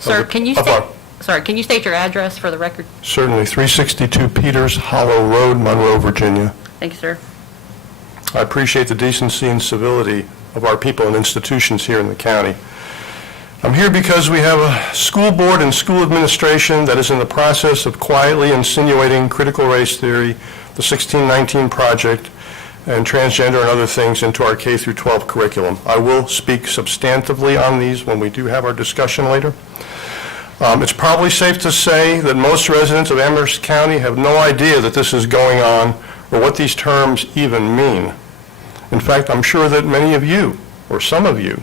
Sir, can you state your address for the record? Certainly, 362 Peters Hollow Road, Monroe, Virginia. Thank you, sir. I appreciate the decency and civility of our people and institutions here in the county. I'm here because we have a school board and school administration that is in the process of quietly insinuating critical race theory, the 1619 Project, and transgender and other things into our K through 12 curriculum. I will speak substantively on these when we do have our discussion later. It's probably safe to say that most residents of Amherst County have no idea that this is going on or what these terms even mean. In fact, I'm sure that many of you, or some of you,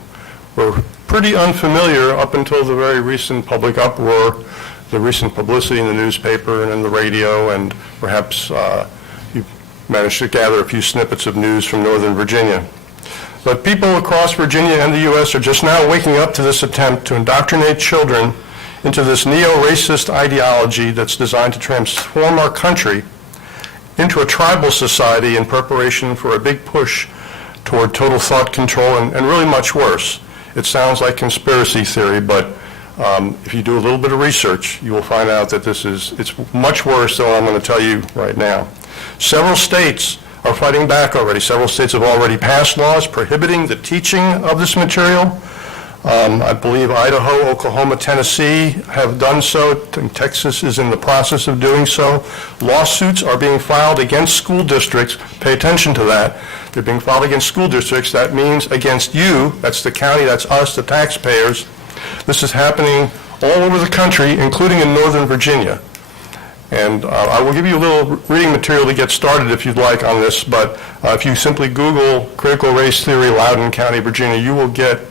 were pretty unfamiliar up until the very recent public uproar, the recent publicity in the newspaper and in the radio, and perhaps you managed to gather a few snippets of news from Northern Virginia. But people across Virginia and the U.S. are just now waking up to this attempt to indoctrinate children into this neo-racist ideology that's designed to transform our country into a tribal society in preparation for a big push toward total thought control and really much worse. It sounds like conspiracy theory, but if you do a little bit of research, you will find out that it's much worse than what I'm going to tell you right now. Several states are fighting back already. Several states have already passed laws prohibiting the teaching of this material. I believe Idaho, Oklahoma, Tennessee have done so, and Texas is in the process of doing so. Lawsuits are being filed against school districts. Pay attention to that. They're being filed against school districts. That means against you, that's the county, that's us, the taxpayers. This is happening all over the country, including in Northern Virginia. And I will give you a little reading material to get started if you'd like on this, but if you simply Google critical race theory, Loudoun County, Virginia, you will get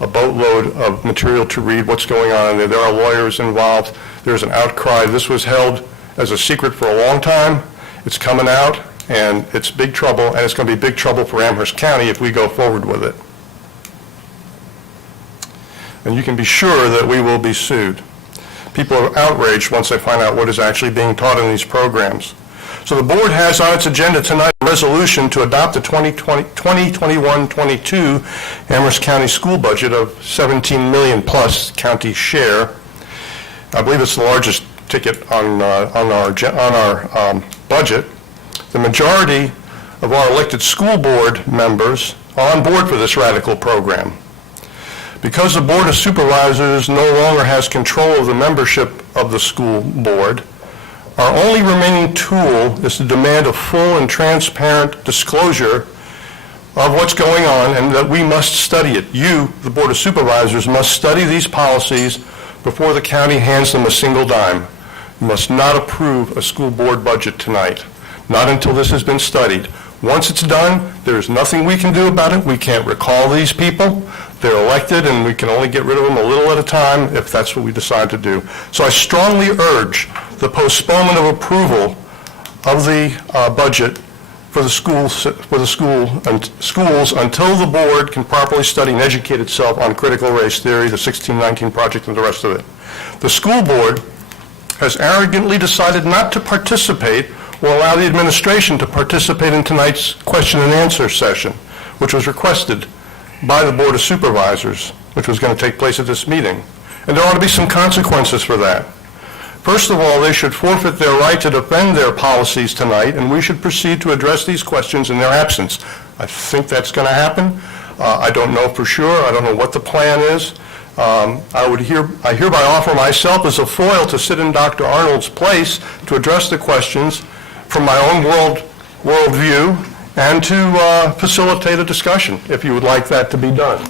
a boatload of material to read what's going on in there. There are lawyers involved. There's an outcry. This was held as a secret for a long time. It's coming out, and it's big trouble, and it's going to be big trouble for Amherst County if we go forward with it. And you can be sure that we will be sued. People are outraged once they find out what is actually being taught in these programs. So the board has on its agenda tonight a resolution to adopt the 2021-22 Amherst County school budget of $17 million plus county share. I believe it's the largest ticket on our budget. The majority of our elected school board members are on board for this radical program. Because the Board of Supervisors no longer has control of the membership of the school board, our only remaining tool is to demand a full and transparent disclosure of what's going on and that we must study it. You, the Board of Supervisors, must study these policies before the county hands them a single dime. You must not approve a school board budget tonight, not until this has been studied. Once it's done, there's nothing we can do about it. We can't recall these people. They're elected, and we can only get rid of them a little at a time if that's what we decide to do. So I strongly urge the postponement of approval of the budget for the schools until the board can properly study and educate itself on critical race theory, the 1619 Project, and the rest of it. The school board has arrogantly decided not to participate or allow the administration to participate in tonight's question and answer session, which was requested by the Board of Supervisors, which was going to take place at this meeting. And there ought to be some consequences for that. First of all, they should forfeit their right to defend their policies tonight, and we should proceed to address these questions in their absence. I think that's going to happen. I don't know for sure. I don't know what the plan is. I hereby offer myself as a foil to sit in Dr. Arnold's place to address the questions from my own worldview and to facilitate a discussion, if you would like that to be done.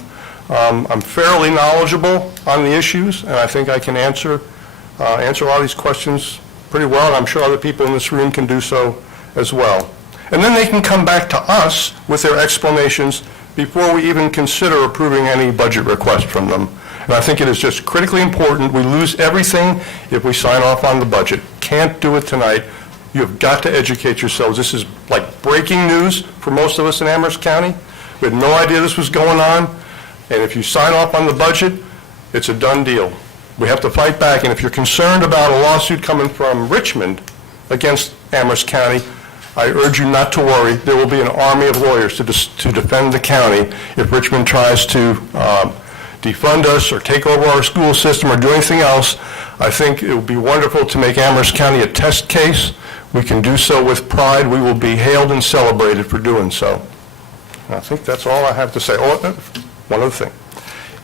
I'm fairly knowledgeable on the issues, and I think I can answer a lot of these questions pretty well, and I'm sure other people in this room can do so as well. And then they can come back to us with their explanations before we even consider approving any budget request from them. And I think it is just critically important. We lose everything if we sign off on the budget. Can't do it tonight. You have got to educate yourselves. This is like breaking news for most of us in Amherst County. We had no idea this was going on. And if you sign off on the budget, it's a done deal. We have to fight back. And if you're concerned about a lawsuit coming from Richmond against Amherst County, I urge you not to worry. There will be an army of lawyers to defend the county if Richmond tries to defund us or take over our school system or do anything else. I think it would be wonderful to make Amherst County a test case. We can do so with pride. We will be hailed and celebrated for doing so. I think that's all I have to say. Oh, one other thing.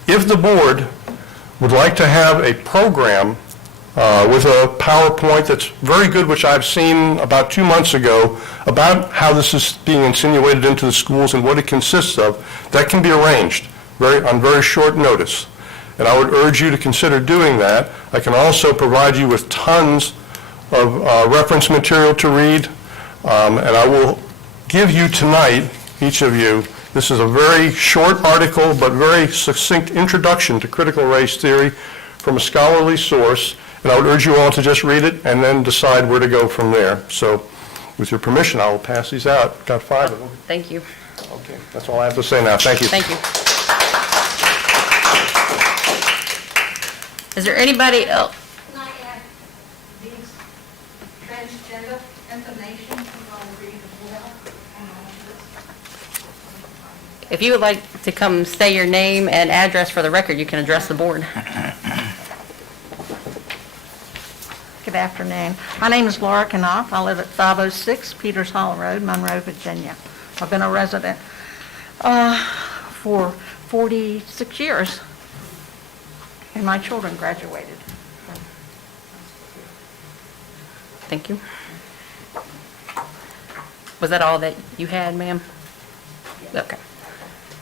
If the board would like to have a program with a PowerPoint that's very good, which I've seen about 2 months ago, about how this is being insinuated into the schools and what it consists of, that can be arranged on very short notice. And I would urge you to consider doing that. I can also provide you with tons of reference material to read, and I will give you tonight, each of you, this is a very short article, but very succinct introduction to critical race theory from a scholarly source, and I would urge you all to just read it and then decide where to go from there. So, with your permission, I will pass these out. Got 5 of them. Thank you. Okay, that's all I have to say now. Thank you. Thank you. Is there anybody else? Can I add these transgender information you're going to read as well? If you would like to come say your name and address for the record, you can address the board. Good afternoon. My name is Laura Knopf. I live at 506 Peters Hollow Road, Monroe, Virginia. I've been a resident for 46 years, and my children graduated. Thank you. Was that all that you had, ma'am? Okay.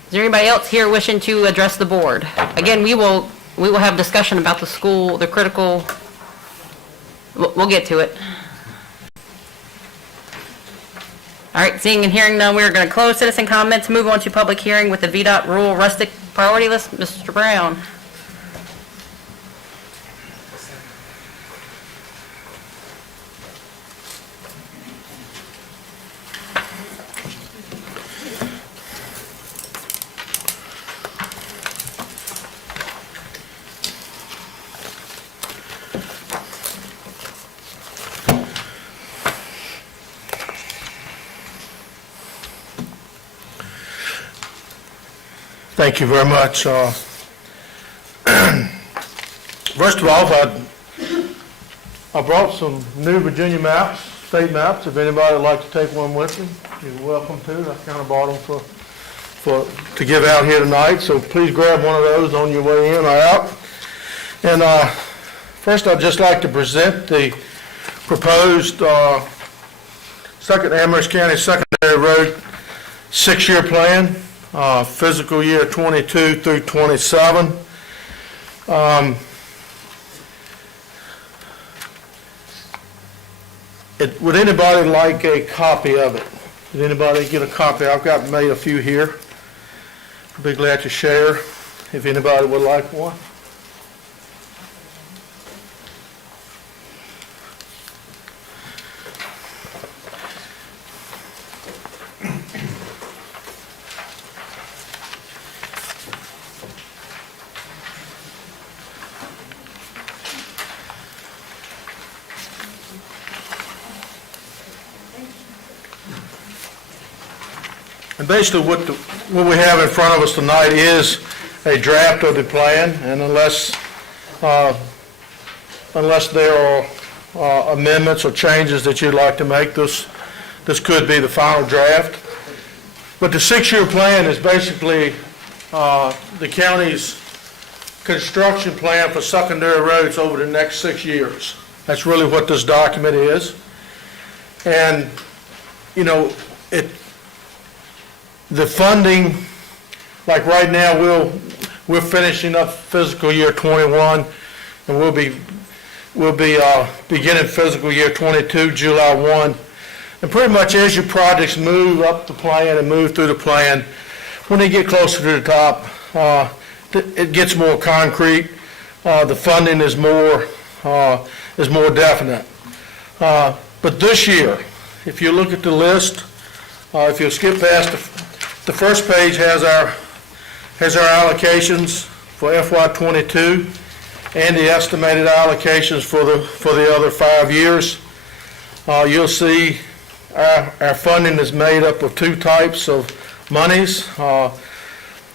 Is there anybody else here wishing to address the board? Again, we will have discussion about the school, the critical, we'll get to it. All right, seeing and hearing none, we're going to close citizen comments, move on to public hearing with the VDOT rural rustic priority list. Mr. Brown. Thank you very much. First of all, I brought some new Virginia maps, state maps. If anybody would like to take one with me, you're welcome to. I kind of bought them to give out here tonight, so please grab one of those on your way in or out. And first, I'd just like to present the proposed Second Amherst County Secondary Road 6-year plan. Fiscal year 22 through 27. Would anybody like a copy of it? Did anybody get a copy? I've made a few here. I'd be glad to share if anybody would like one. And basically what we have in front of us tonight is a draft of the plan, and unless there are amendments or changes that you'd like to make, this could be the final draft. But the 6-year plan is basically the county's construction plan for secondary roads over the next 6 years. That's really what this document is. And, you know, the funding, like right now, we're finishing up fiscal year 21, and we'll be beginning fiscal year 22, July 1. And pretty much as your projects move up the plan and move through the plan, when they get closer to the top, it gets more concrete. The funding is more definite. But this year, if you look at the list, if you skip past the first page has our allocations for FY22 and the estimated allocations for the other 5 years. You'll see our funding is made up of 2 types of monies.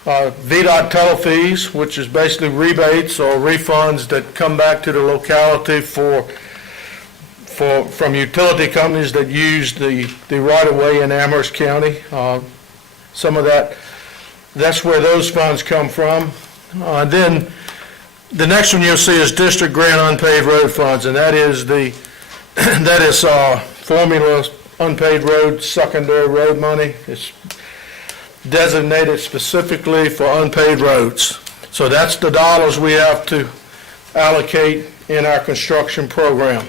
VDOT telefees, which is basically rebates or refunds that come back to the locality from utility companies that use the right-of-way in Amherst County. Some of that's where those funds come from. Then the next one you'll see is district grant unpaid road funds, and that is formula unpaid road, secondary road money. It's designated specifically for unpaid roads. So that's the dollars we have to allocate in our construction program.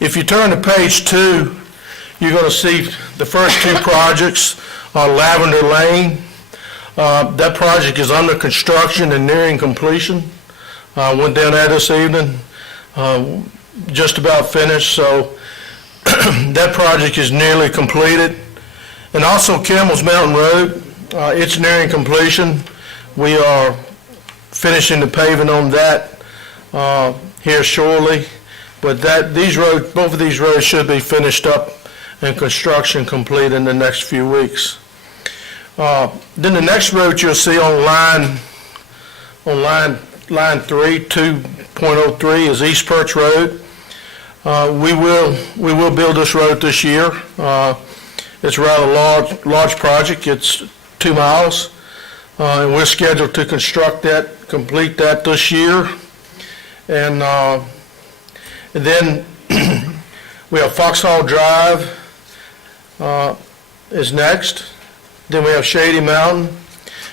If you turn to page 2, you're going to see the first 2 projects on Lavender Lane. That project is under construction and nearing completion. Went down there this evening, just about finished, so that project is nearly completed. And also Campbell's Mountain Road, it's nearing completion. We are finishing the paving on that here shortly. But both of these roads should be finished up and construction complete in the next few weeks. Then the next road you'll see on line 3, 2.03 is East Perch Road. We will build this road this year. It's a rather large project. It's 2 miles, and we're scheduled to complete that this year. And then we have Foxhall Drive is next. Then we have Shady Mountain,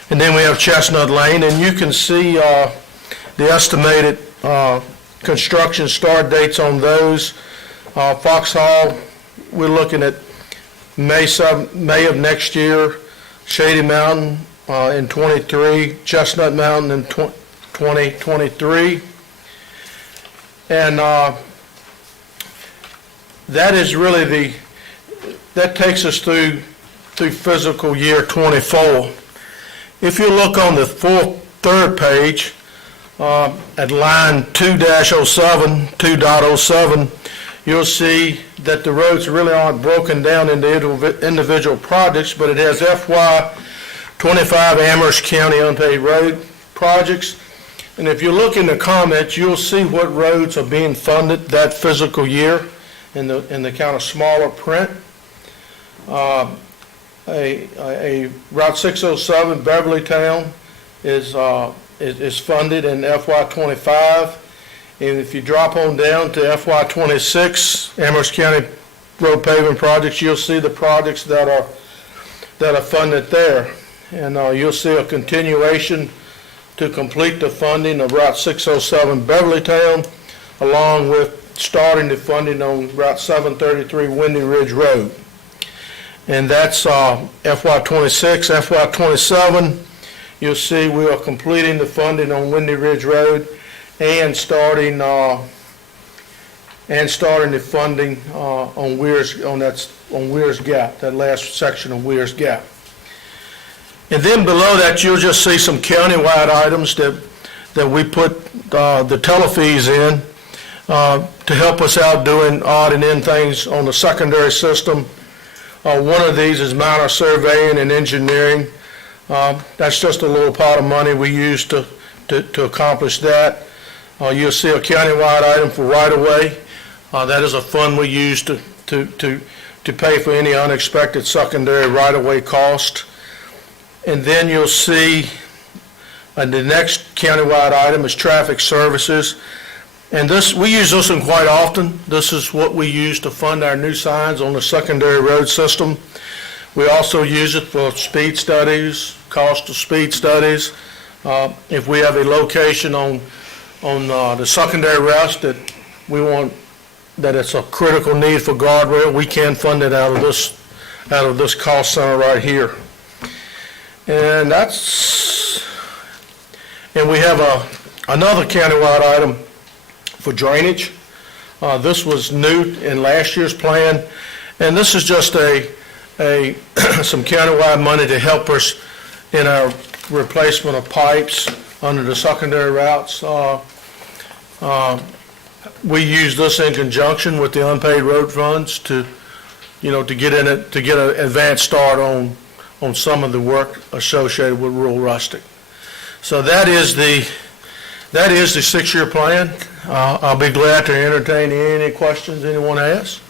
and then we have Chestnut Lane. And you can see the estimated construction start dates on those. Foxhall, we're looking at May of next year. Shady Mountain in 23, Chestnut Mountain in 2023. And that is really that takes us through fiscal year 24. If you look on the third page, at line 2-07, 2.07, you'll see that the roads really aren't broken down into individual projects, but it has FY25 Amherst County unpaid road projects. And if you look in the comments, you'll see what roads are being funded that fiscal year in the kind of smaller print. A Route 607 Beverlytown is funded in FY25. And if you drop on down to FY26, Amherst County road paving projects, you'll see the projects that are funded there. And you'll see a continuation to complete the funding of Route 607 Beverlytown, along with starting the funding on Route 733 Windy Ridge Road. And that's FY26. FY27, you'll see we are completing the funding on Windy Ridge Road and starting the funding on Weir's Gap, that last section of Weir's Gap. And then below that, you'll just see some countywide items that we put the telefees in to help us out doing odd and end things on the secondary system. One of these is minor surveying and engineering. That's just a little pot of money we use to accomplish that. You'll see a countywide item for right-of-way. That is a fund we use to pay for any unexpected secondary right-of-way cost. And then you'll see the next countywide item is traffic services. And we use this one quite often. This is what we use to fund our new signs on the secondary road system. We also use it for speed studies, cost of speed studies. If we have a location on the secondary routes that we want, that it's a critical need for guardrail, we can fund it out of this cost center right here. And we have another countywide item for drainage. This was new in last year's plan, and this is just some countywide money to help us in our replacement of pipes under the secondary routes. We use this in conjunction with the unpaid road funds to get an advanced start on on some of the work associated with rural rustic. So that is the 6-year plan. I'll be glad to entertain any questions anyone has.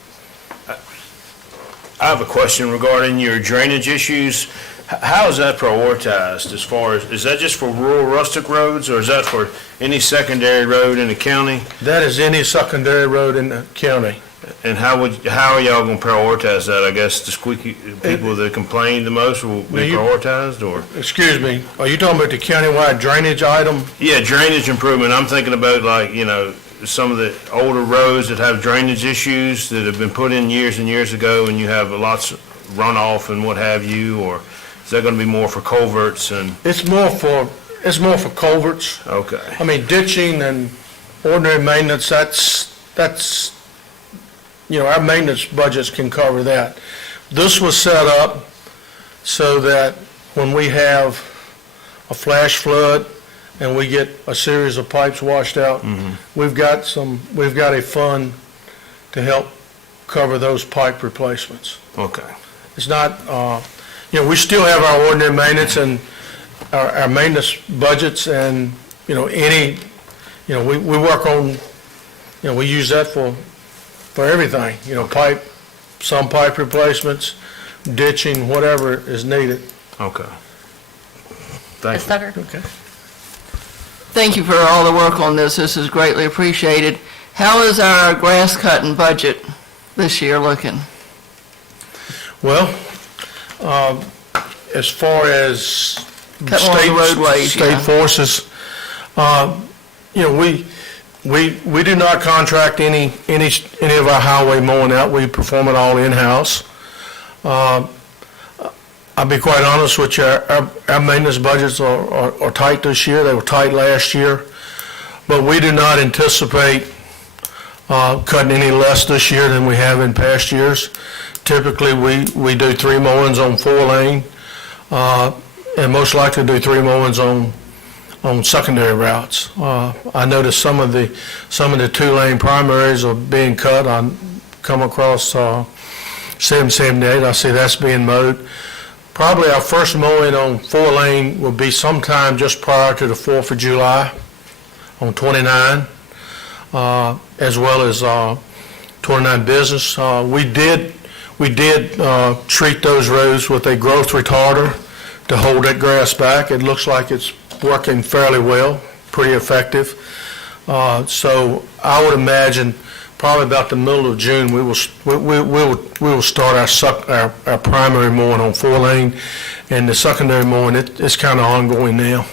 I have a question regarding your drainage issues. How is that prioritized as far as, is that just for rural rustic roads, or is that for any secondary road in the county? That is any secondary road in the county. And how are y'all gonna prioritize that? I guess the squeaky people that complain the most will be prioritized, or? Excuse me, are you talking about the countywide drainage item? Yeah, drainage improvement. I'm thinking about, like, some of the older roads that have drainage issues that have been put in years and years ago, and you have lots of runoff and what have you, or is that gonna be more for culverts and? It's more for culverts. Okay. I mean, ditching and ordinary maintenance, that's, our maintenance budgets can cover that. This was set up so that when we have a flash flood and we get a series of pipes washed out, we've got a fund to help cover those pipe replacements. Okay. It's not, we still have our ordinary maintenance and our maintenance budgets, and, we work on, we use that for everything, some pipe replacements, ditching, whatever is needed. Okay. Ms. Thank you. Tucker? Okay. Thank you for all the work on this. This is greatly appreciated. How is our grass cutting budget this year looking? Well, as far as Cutting along the roadways, state yeah. forces, we do not contract any of our highway mowing out. We perform it all in-house. I'll be quite honest with you, our maintenance budgets are tight this year. They were tight last year, but we do not anticipate cutting any less this year than we have in past years. Typically, we do 3 mowings on 4-lane, and most likely do 3 mowings on secondary routes. I noticed some of the 2-lane primaries are being cut. I come across 778. I see that's being mowed. Probably our first mowing on 4-lane will be sometime just prior to the 4th of July on 29, as well as 29 Business. We did treat those roads with a growth retarder to hold that grass back. It looks like it's working fairly well, pretty effective. So I would imagine probably about the middle of June, we will start our primary mowing on 4-lane, and the secondary mowing, it's kind of ongoing now.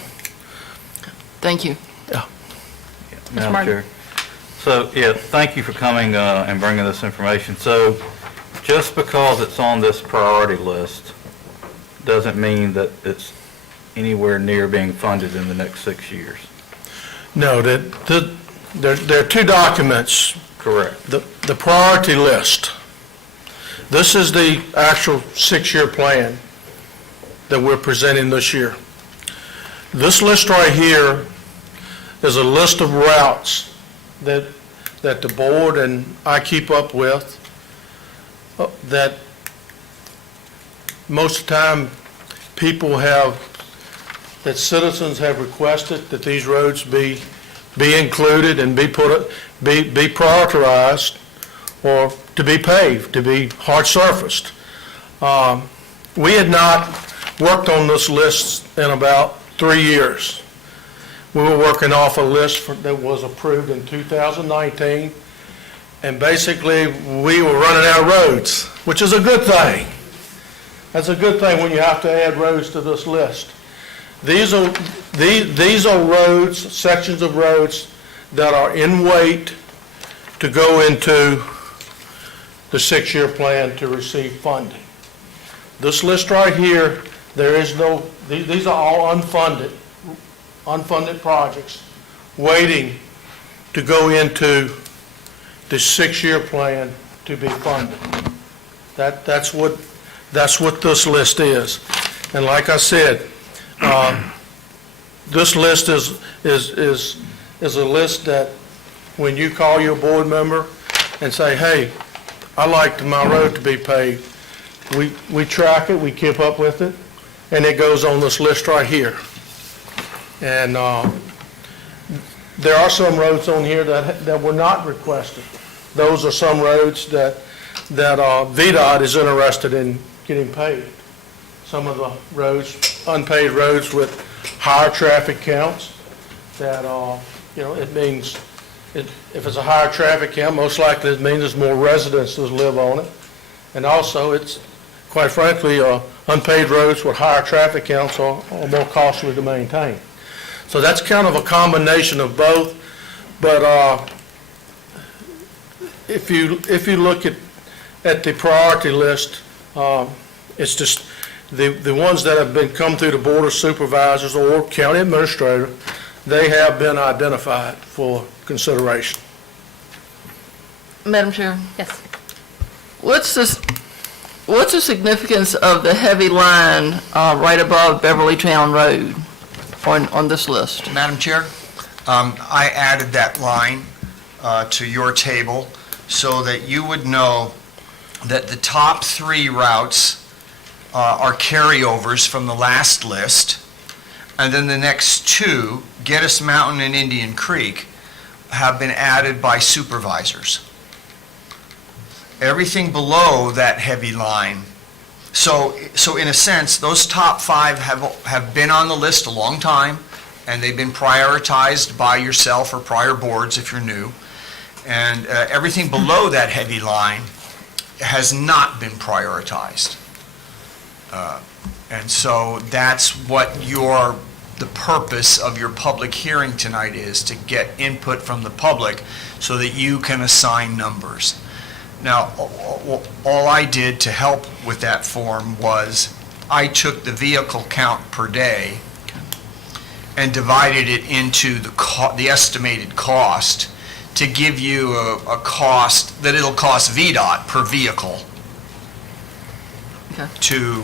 Thank you. Mr. Madam Martin. Chair. So, thank you for coming and bringing this information. So, just because it's on this priority list doesn't mean that it's anywhere near being funded in the next 6 years. No, there are 2 documents. Correct. The priority list. This is the actual 6-year plan that we're presenting this year. This list right here is a list of routes that the board and I keep up with, that most of the time that citizens have requested that these roads be included and be prioritized, or to be paved, to be hard surfaced. We had not worked on this list in about 3 years. We were working off a list that was approved in 2019, and basically we were running out of roads, which is a good thing. That's a good thing when you have to add roads to this list. These are roads, sections of roads that are in wait to go into the 6-year plan to receive funding. This list right here, these are all unfunded projects waiting to go into the 6-year plan to be funded. That's what this list is. And like I said, this list is a list that when you call your board member and say, hey, I'd like my road to be paved, we track it, we keep up with it, and it goes on this list right here. And there are some roads on here that were not requested. Those are some roads that VDOT is interested in getting paved. Some of the roads, unpaved roads with higher traffic counts that, it means, if it's a higher traffic count, most likely it means there's more residents that live on it. And also, it's, quite frankly, unpaved roads with higher traffic counts are more costly to maintain. So that's kind of a combination of both. But if you look at the priority list, it's just the ones that have come through the Board of Supervisors or County Administrator, they have been identified for consideration. Madam Chair, Yes. what's the significance of the heavy line right above Beverlytown Road on this list? Madam Chair, I added that line to your table so that you would know that the top 3 routes are carryovers from the last list, and then the next 2, Geddes Mountain and Indian Creek, have been added by supervisors. Everything below that heavy line, so in a sense, those top 5 have been on the list a long time, and they've been prioritized by yourself or prior boards if you're new, and everything below that heavy line has not been prioritized. And so that's what the purpose of your public hearing tonight is, to get input from the public so that you can assign numbers. Now, all I did to help with that form was I took the vehicle count per day and divided it into the estimated cost to give you a cost that it'll cost VDOT per vehicle Okay. to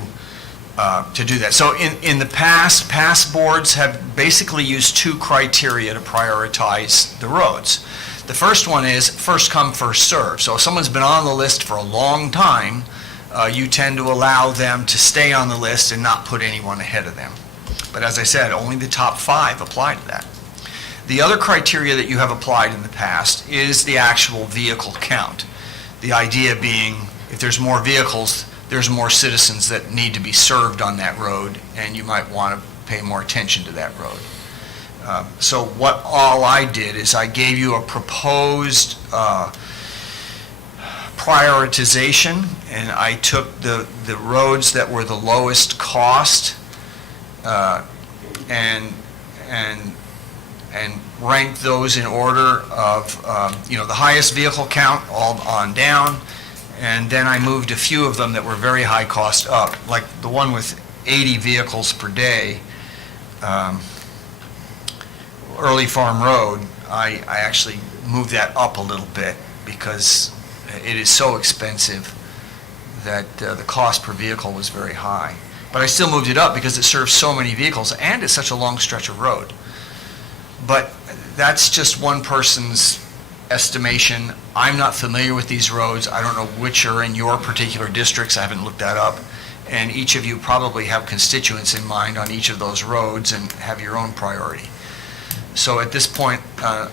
do that. So in the past boards have basically used 2 criteria to prioritize the roads. The first one is first come, first serve. So if someone's been on the list for a long time, you tend to allow them to stay on the list and not put anyone ahead of them. But as I said, only the top 5 apply to that. The other criteria that you have applied in the past is the actual vehicle count. The idea being, if there's more vehicles, there's more citizens that need to be served on that road, and you might want to pay more attention to that road. So what all I did is I gave you a proposed prioritization, and I took the roads that were the lowest cost and ranked those in order of the highest vehicle count all on down, and then I moved a few of them that were very high cost up, like the one with 80 vehicles per day. Early Farm Road, I actually moved that up a little bit because it is so expensive that the cost per vehicle was very high. But I still moved it up because it serves so many vehicles and it's such a long stretch of road. But that's just one person's estimation. I'm not familiar with these roads. I don't know which are in your particular districts. I haven't looked that up. And each of you probably have constituents in mind on each of those roads and have your own priority. So at this point,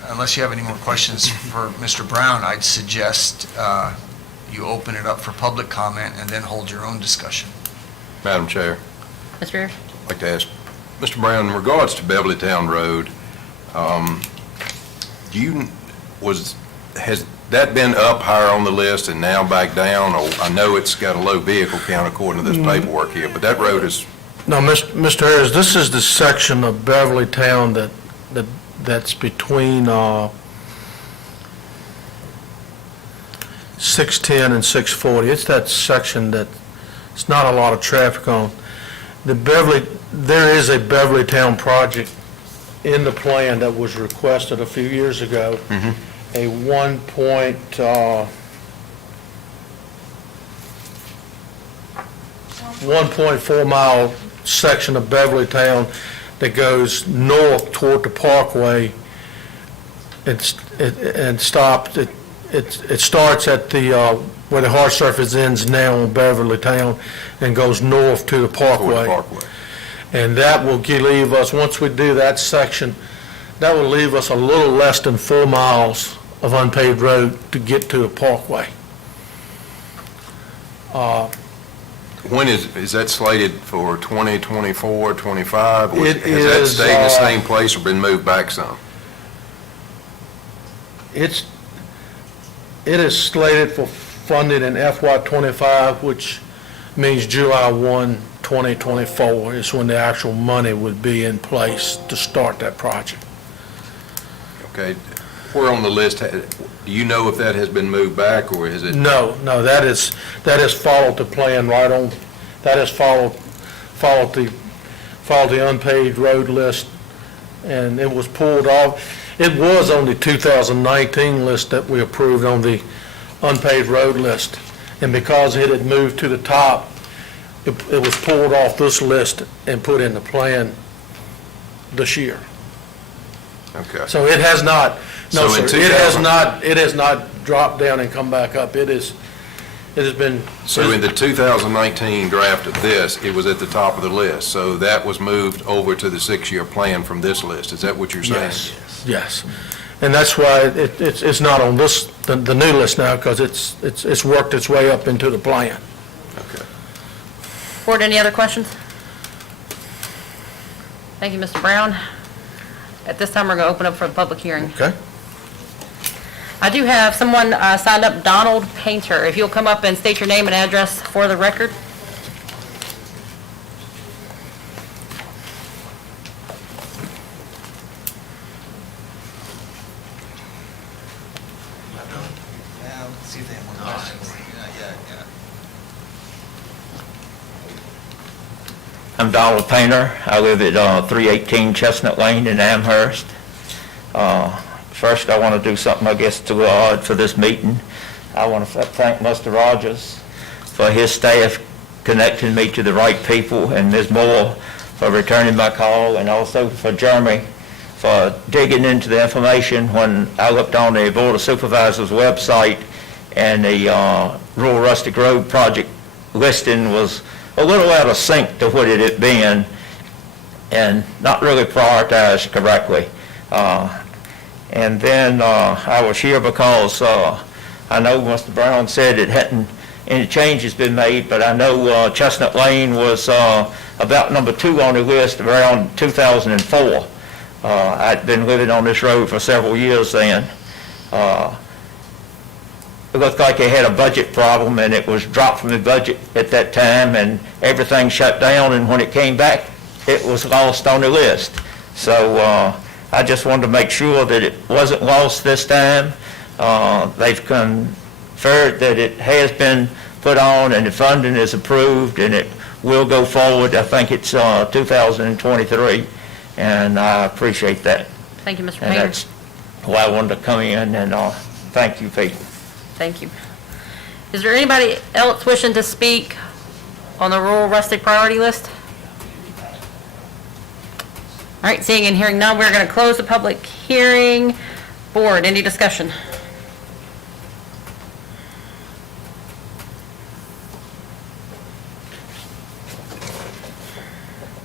unless you have any more questions for Mr. Brown, I'd suggest you open it up for public comment and then hold your own discussion. Madam Chair, Mr. Ayers? I'd like to ask, Mr. Brown, in regards to Beverlytown Road, has that been up higher on the list and now back down? Or I know it's got a low vehicle count according to this paperwork here, but that road is... No, Mr. Ayers, this is the section of Beverlytown that's between 610 and 640. It's that section that it's not a lot of traffic on. There is a Beverlytown project in the plan that was requested a few years ago. A 1.4 mile section of Beverlytown that goes north toward the Parkway and stopped at it starts at where the hard surface ends now on Beverly Town and goes north to the Toward the Parkway. Parkway. And that will leave us, once we do that section, that will leave us a little less than 4 miles of unpaved road to get to the Parkway. When is that slated for 2024, 25? Or It has that is, stayed in the same place or been moved back some? It is slated for funding in FY '25, which means July 1, 2024 is when the actual money would be in place to start that project. Okay, where on the list, do you know if that has been moved back, or is it? No, that is followed the plan right on, that is followed the unpaved road list, and it was pulled off. It was on the 2019 list that we approved on the unpaved road list, and because it had moved to the top, it was pulled off this list and put in the plan this year. Okay. So it has not, no, So in sir, it has not dropped down and come back up. It has been. So in the 2019 draft of this, it was at the top of the list, so that was moved over to the 6-year plan from this list. Is that what you're saying? Yes. And that's why it's not on this, the new list now, because it's worked its way up into the plan. Okay. Board, any other questions? Thank you, Mr. Brown. At this time, we're going to open up for the public hearing. Okay? I do have someone signed up, Donald Painter. If you'll come up and state your name and address for the record. See if they have more questions. I'm Donald Painter. I live at 318 Chestnut Lane in Amherst. First, I want to do something, I guess, too odd for this meeting. I want to thank Mr. Rogers for his staff connecting me to the right people, and Ms. Moore for returning my call, and also for Jeremy for digging into the information when I looked on the Board of Supervisors website, and the Rural Rustic Road project listing was a little out of sync to what it had been and not really prioritized correctly. And then I was here because I know Mr. Brown said it hadn't any changes been made, but I know Chestnut Lane was about number 2 on the list around 2004. I'd been living on this road for several years then. It looked like they had a budget problem, and it was dropped from the budget at that time, and everything shut down, and when it came back, it was lost on the list. So I just wanted to make sure that it wasn't lost this time. They've conferred that it has been put on, and the funding is approved, and it will go forward. I think it's 2023, and I appreciate that. Thank you, Mr. And Painter. that's why I wanted to come in, and thank you, Pete. Thank you. Is there anybody else wishing to speak on the rural rustic priority list? All right, seeing and hearing none, we're going to close the public hearing. Board, any discussion?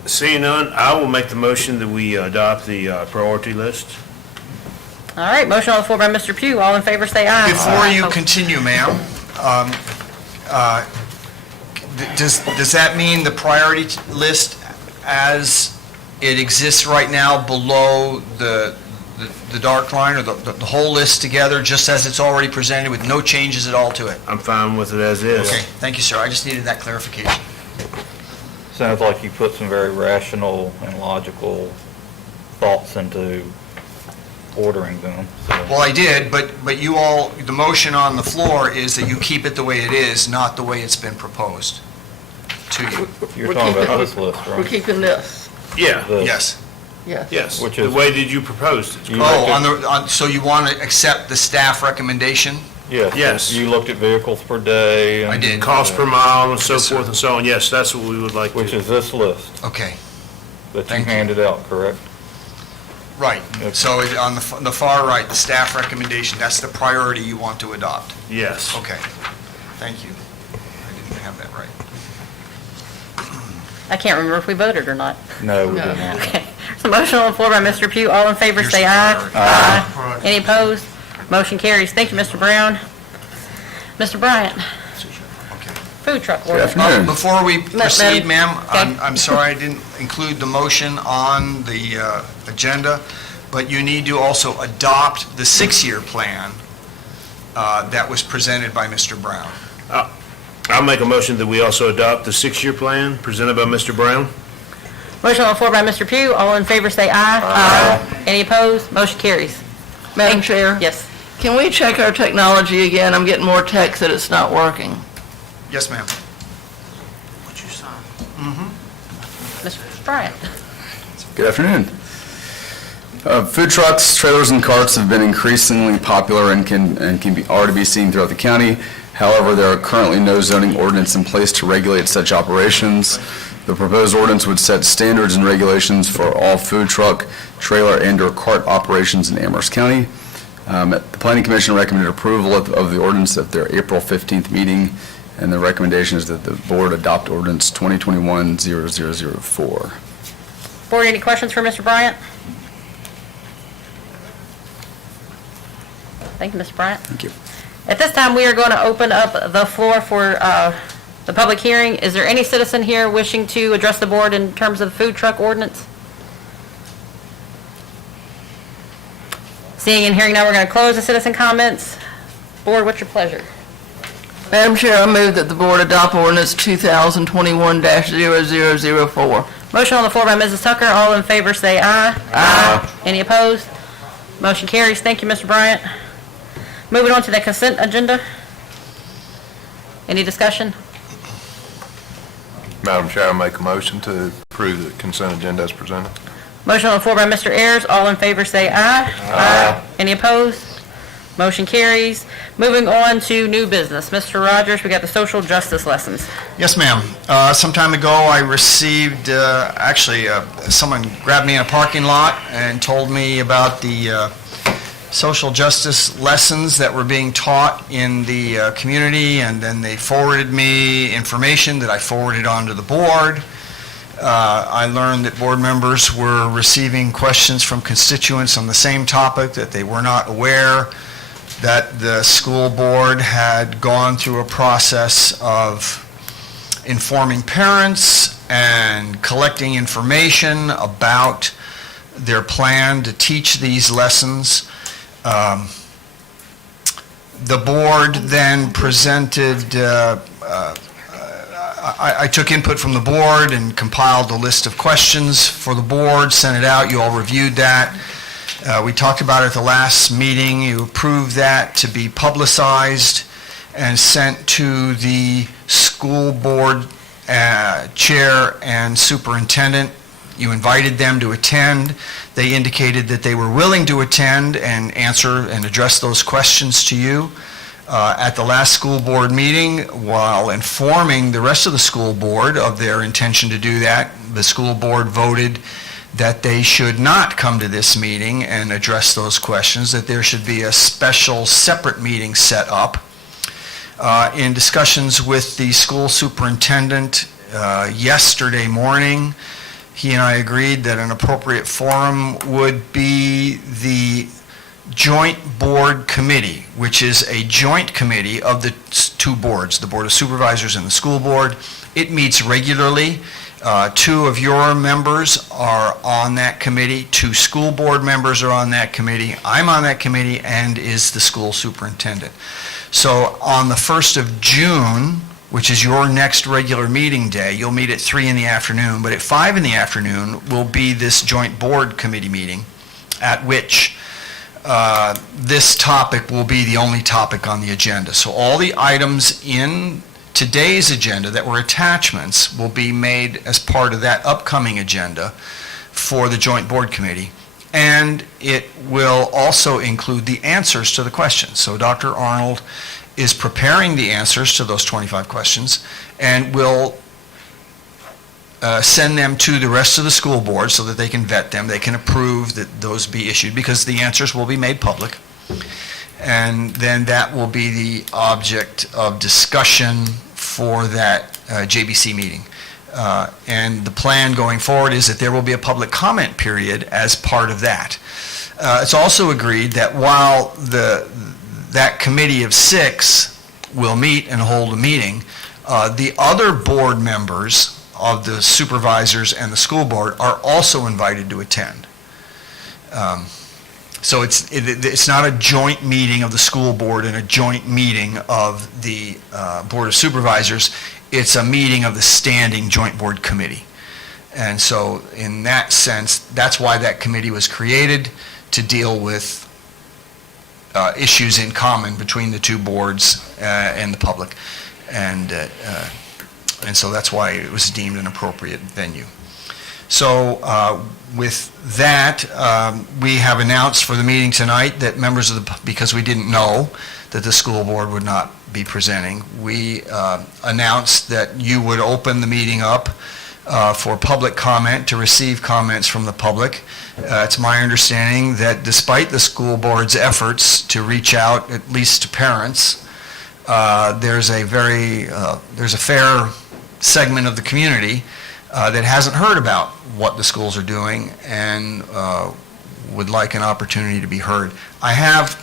Seeing none, I will make the motion that we adopt the priority list. All right, motion on the floor by Mr. Pugh. All in favor, say aye. Before you Oh, continue, ma'am, does that mean the priority list as it exists right now below the dark line, or the whole list together, just as it's already presented with no changes at all to it? I'm fine with it as is. Okay, thank you, sir. I just needed that clarification. Sounds like you put some very rational and logical thoughts into ordering them. So Well, I did, but you all, the motion on the floor is that you keep it the way it is, not the way it's been proposed to you. You're We're talking about keeping- this list, We're right? keeping this, Yeah, This. Yes. yes. yes. Which The is- way that you proposed it. You Oh, looked at- so you want to accept the staff recommendation? Yes. Yes. You looked at vehicles per day. I and- did. Cost per mile and so Yes, sir. forth and so on. Yes, that's what we would like Which to. is this list Okay. that you Thank you. handed out, correct? Right. So on the far right, the staff recommendation, that's the priority you want to adopt. Yes. Okay. Thank you. I didn't have that right. I can't remember if we voted or not. No, we didn't. Okay. So motion on the floor by Mr. Pugh. All in favor, say aye. Aye. Any opposed? Motion carries. Thank you, Mr. Brown. Mr. Bryant, Okay. food truck ordinance. Before we proceed, ma'am, Okay. I'm sorry I didn't include the motion on the agenda, but you need to also adopt the 6-year plan that was presented by Mr. Brown. I'll make a motion that we also adopt the 6-year plan presented by Mr. Brown. Motion on the floor by Mr. Pugh. All in favor, say aye. Aye. Any opposed? Motion carries. Madam Chair? Yes. Can we check our technology again? I'm getting more text that it's not working. Yes, ma'am. Mr. Bryant. Good afternoon. Food trucks, trailers, and carts have been increasingly popular and can already be seen throughout the county. However, there are currently no zoning ordinance in place to regulate such operations. The proposed ordinance would set standards and regulations for all food truck, trailer, and/or cart operations in Amherst County. The Planning Commission recommended approval of the ordinance at their April 15th meeting, and the recommendation is that the board adopt ordinance 2021-0004. Board, any questions for Mr. Bryant? Thank you, Mr. Bryant. Thank you. At this time, we are going to open up the floor for the public hearing. Is there any citizen here wishing to address the board in terms of the food truck ordinance? Seeing and hearing none, we're going to close the citizen comments. Board, what's your pleasure? Madam Chair, I move that the board adopt ordinance 2021-0004. Motion on the floor by Mrs. Tucker. All in favor, say aye. Aye. Any opposed? Motion carries. Thank you, Mr. Bryant. Moving on to the consent agenda. Any discussion? Madam Chair, I make a motion to approve the consent agenda as presented. Motion on the floor by Mr. Ayers. All in favor, say aye. Aye. Any opposed? Motion carries. Moving on to new business. Mr. Rogers, we got the social justice lessons. Yes, ma'am. Some time ago, I received, someone grabbed me in a parking lot and told me about the social justice lessons that were being taught in the community, and then they forwarded me information that I forwarded on to the board. I learned that board members were receiving questions from constituents on the same topic, that they were not aware that the school board had gone through a process of informing parents and collecting information about their plan to teach these lessons. The board then presented, I took input from the board and compiled a list of questions for the board, sent it out, you all reviewed that. We talked about it at the last meeting. You approved that to be publicized and sent to the school board chair and superintendent. You invited them to attend. They indicated that they were willing to attend and answer and address those questions to you. At the last school board meeting, while informing the rest of the school board of their intention to do that, the school board voted that they should not come to this meeting and address those questions, that there should be a special separate meeting set up. In discussions with the school superintendent yesterday morning, he and I agreed that an appropriate forum would be the joint board committee, which is a joint committee of the two boards, the Board of Supervisors and the school board. It meets regularly. 2 of your members are on that committee, 2 school board members are on that committee, I'm on that committee, and is the school superintendent. So on the 1st of June, which is your next regular meeting day, you'll meet at 3 in the afternoon, but at 5 in the afternoon will be this joint board committee meeting, at which this topic will be the only topic on the agenda. So all the items in today's agenda that were attachments will be made as part of that upcoming agenda for the joint board committee, and it will also include the answers to the questions. So Dr. Arnold is preparing the answers to those 25 questions and will send them to the rest of the school board so that they can vet them, they can approve that those be issued, because the answers will be made public. And then that will be the object of discussion for that JBC meeting. And the plan going forward is that there will be a public comment period as part of that. It's also agreed that while that committee of 6 will meet and hold a meeting, the other board members of the supervisors and the school board are also invited to attend. So it's not a joint meeting of the school board and a joint meeting of the Board of Supervisors. It's a meeting of the standing joint board committee. And so in that sense, that's why that committee was created, to deal with issues in common between the two boards and the public. And so that's why it was deemed an appropriate venue. So with that, we have announced for the meeting tonight that members of the, because we didn't know that the school board would not be presenting, we announced that you would open the meeting up for public comment, to receive comments from the public. It's my understanding that despite the school board's efforts to reach out, at least to parents, there's a fair segment of the community that hasn't heard about what the schools are doing and would like an opportunity to be heard. I have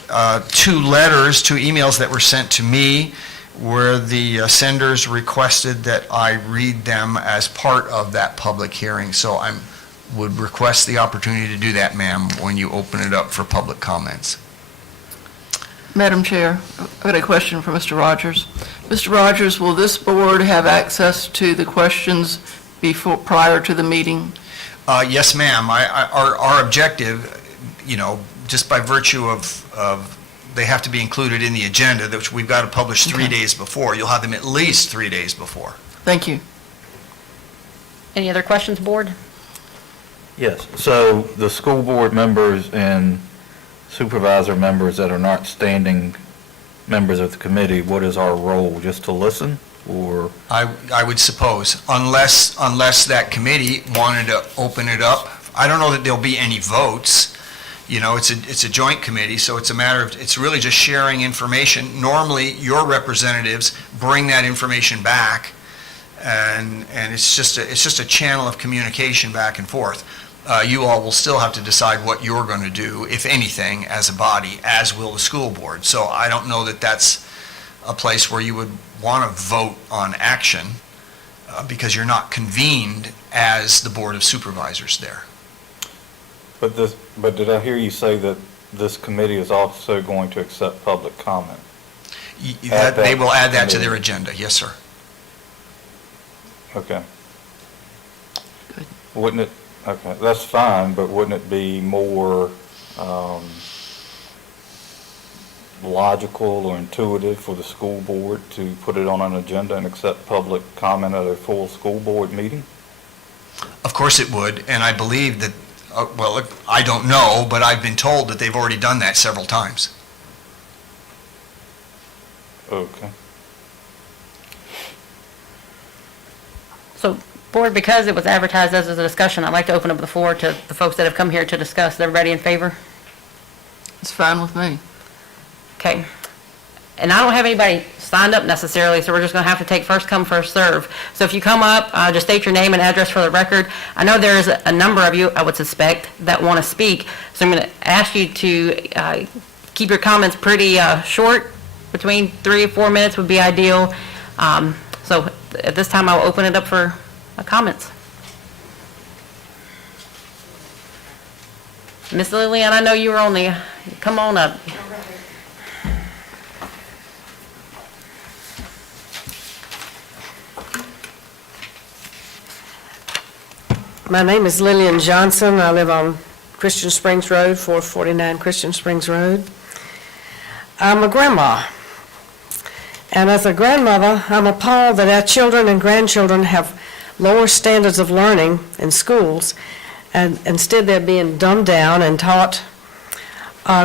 2 emails that were sent to me where the senders requested that I read them as part of that public hearing. So I would request the opportunity to do that, ma'am, when you open it up for public comments. Madam Chair, I've got a question for Mr. Rogers. Mr. Rogers, will this board have access to the questions prior to the meeting? Yes, ma'am. Our objective, just by virtue of they have to be included in the agenda, which we've got to publish 3 days before. You'll have them at least 3 days before. Thank you. Any other questions, board? Yes, so the school board members and supervisor members that are not standing members of the committee, what is our role? Just to listen, or? I would suppose, unless that committee wanted to open it up. I don't know that there'll be any votes. It's a joint committee, so it's a matter of, it's really just sharing information. Normally, your representatives bring that information back, and it's just a channel of communication back and forth. You all will still have to decide what you're going to do, if anything, as a body, as will the school board. So I don't know that that's a place where you would want to vote on action, because you're not convened as the Board of Supervisors there. But did I hear you say that this committee is also going to accept public comment? They will add that to their agenda, yes, sir. Okay. Good. Wouldn't it, okay, that's fine, but wouldn't it be more logical or intuitive for the school board to put it on an agenda and accept public comment at a full school board meeting? Of course it would, and I believe that, well, I don't know, but I've been told that they've already done that several times. Okay. So, board, because it was advertised as a discussion, I'd like to open up the floor to the folks that have come here to discuss. Is everybody in favor? It's fine with me. Okay. And I don't have anybody signed up necessarily, so we're just going to have to take first come, first serve. So if you come up, just state your name and address for the record. I know there is a number of you, I would suspect, that want to speak, so I'm going to ask you to keep your comments pretty short. Between 3 or 4 minutes would be ideal. So at this time, I'll open it up for comments. Ms. Lillian, I know you were on the, come on up. My name is Lillian Johnson. I live on Christian Springs Road, 449 Christian Springs Road. I'm a grandma. And as a grandmother, I'm appalled that our children and grandchildren have lower standards of learning in schools, and instead they're being dumbed down and taught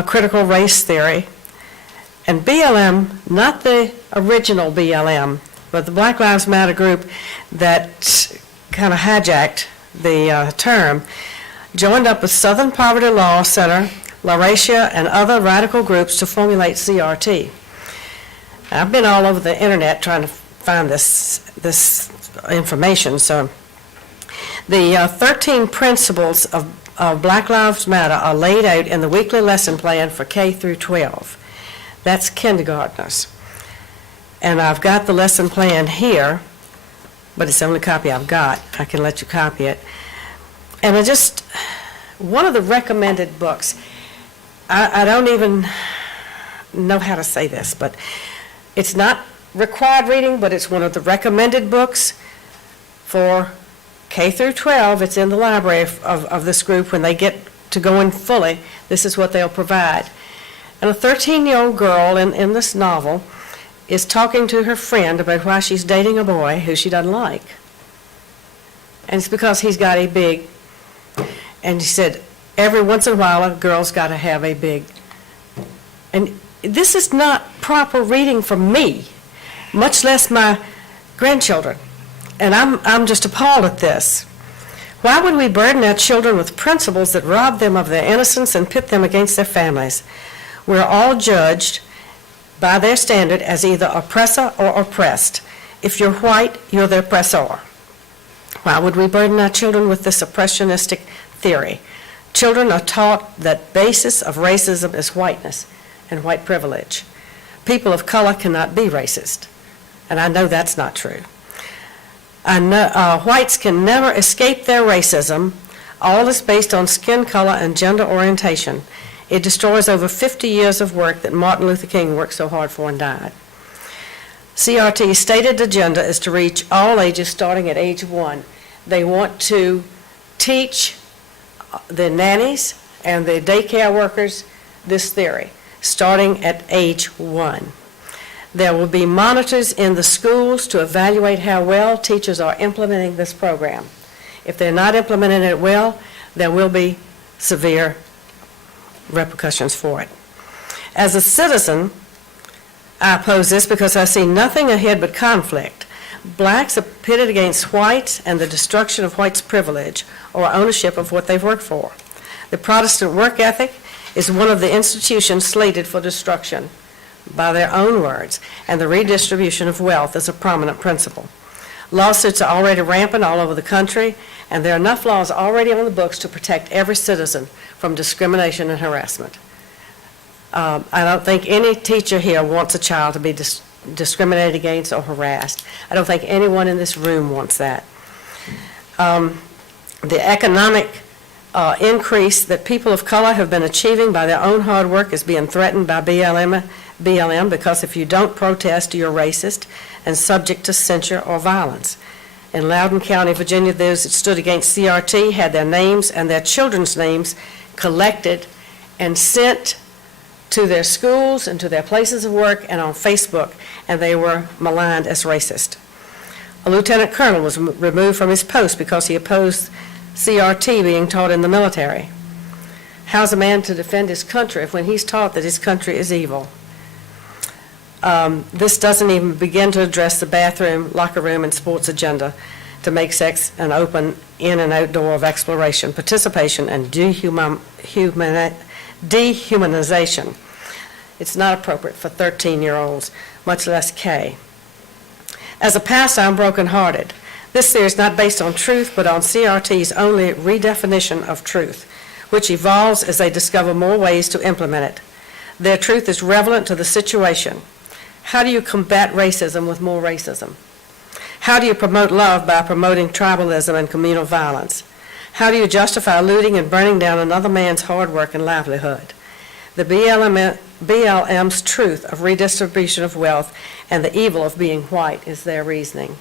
critical race theory. And BLM, not the original BLM, but the Black Lives Matter group that kind of hijacked the term, joined up with Southern Poverty Law Center, LaRatia, and other radical groups to formulate CRT. I've been all over the internet trying to find this information. So the 13 principles of Black Lives Matter are laid out in the weekly lesson plan for K through 12. That's kindergartners. And I've got the lesson plan here, but it's the only copy I've got. I can let you copy it. And one of the recommended books, I don't even know how to say this, but it's not required reading, but it's one of the recommended books for K through 12. It's in the library of this group. When they get to going fully, this is what they'll provide. And a 13-year-old girl in this novel is talking to her friend about why she's dating a boy who she doesn't like. And it's because he's got a big, and she said, every once in a while a girl's got to have a big. And this is not proper reading for me, much less my grandchildren. And I'm just appalled at this. Why would we burden our children with principles that rob them of their innocence and pit them against their families? We're all judged by their standard as either oppressor or oppressed. If you're white, you're the oppressor. Why would we burden our children with this oppressionistic theory? Children are taught that basis of racism is whiteness and white privilege. People of color cannot be racist, and I know that's not true. I know whites can never escape their racism. All is based on skin color and gender orientation. It destroys over 50 years of work that Martin Luther King worked so hard for and died. CRT's stated agenda is to reach all ages starting at age 1. They want to teach the nannies and the daycare workers this theory, starting at age 1. There will be monitors in the schools to evaluate how well teachers are implementing this program. If they're not implementing it well, there will be severe repercussions for it. As a citizen, I oppose this because I see nothing ahead but conflict. Blacks are pitted against whites and the destruction of whites' privilege or ownership of what they've worked for. The Protestant work ethic is one of the institutions slated for destruction, by their own words, and the redistribution of wealth is a prominent principle. Lawsuits are already rampant all over the country, and there are enough laws already on the books to protect every citizen from discrimination and harassment. I don't think any teacher here wants a child to be discriminated against or harassed. I don't think anyone in this room wants that. The economic increase that people of color have been achieving by their own hard work is being threatened by BLM because if you don't protest, you're racist and subject to censure or violence. In Loudoun County, Virginia, those that stood against CRT had their names and their children's names collected and sent to their schools and to their places of work and on Facebook, and they were maligned as racist. A lieutenant colonel was removed from his post because he opposed CRT being taught in the military. How's a man to defend his country when he's taught that his country is evil? This doesn't even begin to address the bathroom, locker room, and sports agenda to make sex an open in and outdoor of exploration, participation, and dehumanization. It's not appropriate for 13-year-olds, much less K. As a pastor, I'm brokenhearted. This theory is not based on truth, but on CRT's only redefinition of truth, which evolves as they discover more ways to implement it. Their truth is relevant to the situation. How do you combat racism with more racism? How do you promote love by promoting tribalism and communal violence? How do you justify looting and burning down another man's hard work and livelihood? The BLM's truth of redistribution of wealth and the evil of being white is their reasoning.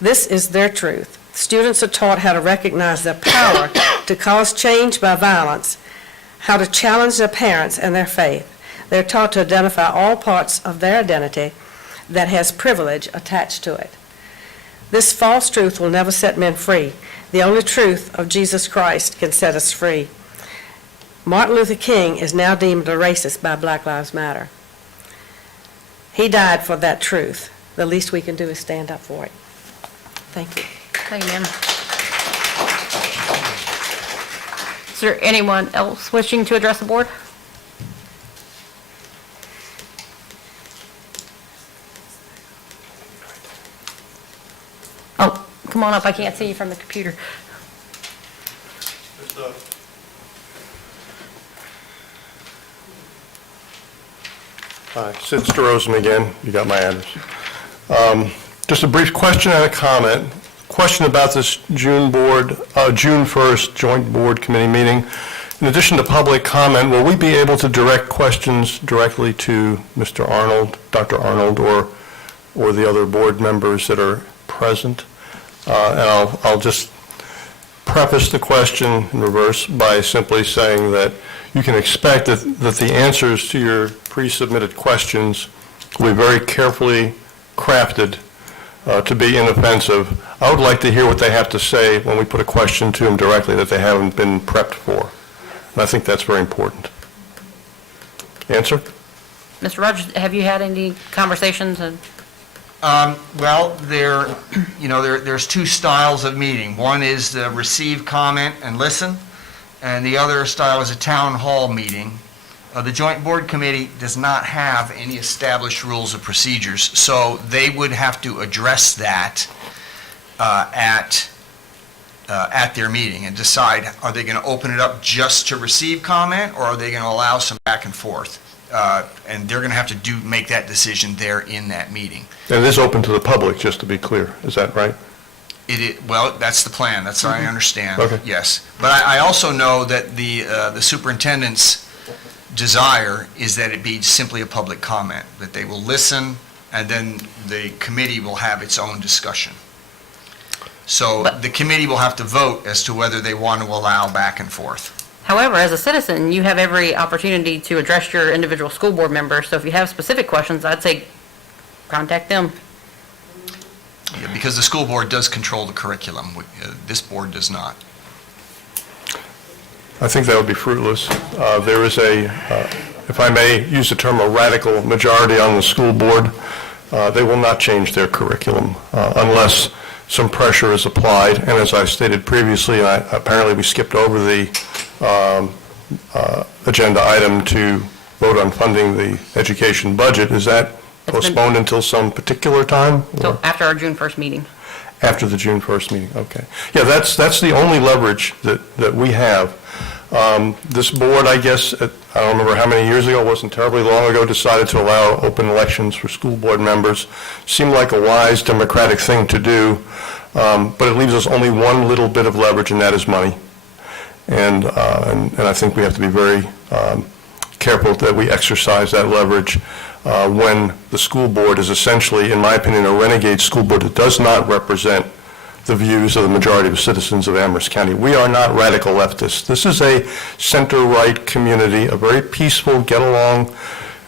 This is their truth. Students are taught how to recognize their power to cause change by violence, how to challenge their parents and their faith. They're taught to identify all parts of their identity that has privilege attached to it. This false truth will never set men free. The only truth of Jesus Christ can set us free. Martin Luther King is now deemed a racist by Black Lives Matter. He died for that truth. The least we can do is stand up for it. Thank you. Thank you, ma'am. Is there anyone else wishing to address the board? Oh, come on up, I can't see you from the computer. Hi, Sid Storozum again. You got my address. Just a brief question and a comment. Question about this June 1st joint board committee meeting. In addition to public comment, will we be able to direct questions directly to Mr. Arnold, Dr. Arnold, or the other board members that are present? And I'll just preface the question in reverse by simply saying that you can expect that the answers to your pre-submitted questions will be very carefully crafted to be inoffensive. I would like to hear what they have to say when we put a question to them directly that they haven't been prepped for. And I think that's very important. Answer? Mr. Rogers, have you had any conversations? Well, there's two styles of meeting. One is the receive comment and listen, and the other style is a town hall meeting. The Joint Board Committee does not have any established rules of procedures, so they would have to address that at their meeting and decide, are they going to open it up just to receive comment, or are they going to allow some back and forth? And they're going to have to make that decision there in that meeting. And it is open to the public, just to be clear. Is that right? Well, that's the plan. That's what I understand. Okay. Yes. But I also know that the superintendent's desire is that it be simply a public comment, that they will listen, and then the committee will have its own discussion. So the committee will have to vote as to whether they want to allow back and forth. However, as a citizen, you have every opportunity to address your individual school board member, so if you have specific questions, I'd say contact them. Yeah, because the school board does control the curriculum. This board does not. I think that would be fruitless. There is if I may use the term, a radical majority on the school board. They will not change their curriculum unless some pressure is applied. And as I stated previously, apparently we skipped over the agenda item to vote on funding the education budget. Is that postponed until some particular time? So after our June 1st meeting. After the June 1st meeting, okay. Yeah, that's the only leverage that we have. This board, I guess, I don't remember how many years ago, it wasn't terribly long ago, decided to allow open elections for school board members. Seemed like a wise democratic thing to do, but it leaves us only one little bit of leverage, and that is money. And I think we have to be very careful that we exercise that leverage when the school board is essentially, in my opinion, a renegade school board that does not represent the views of the majority of citizens of Amherst County. We are not radical leftists. This is a center-right community, a very peaceful, get-along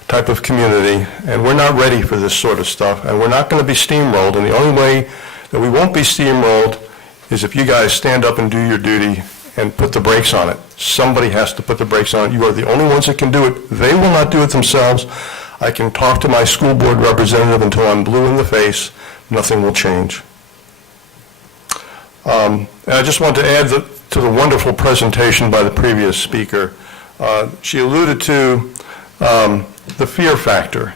type of community, and we're not ready for this sort of stuff, and we're not going to be steamrolled, and the only way that we won't be steamrolled is if you guys stand up and do your duty and put the brakes on it. Somebody has to put the brakes on it. You are the only ones that can do it. They will not do it themselves. I can talk to my school board representative until I'm blue in the face. Nothing will change. And I just want to add to the wonderful presentation by the previous speaker. She alluded to the fear factor.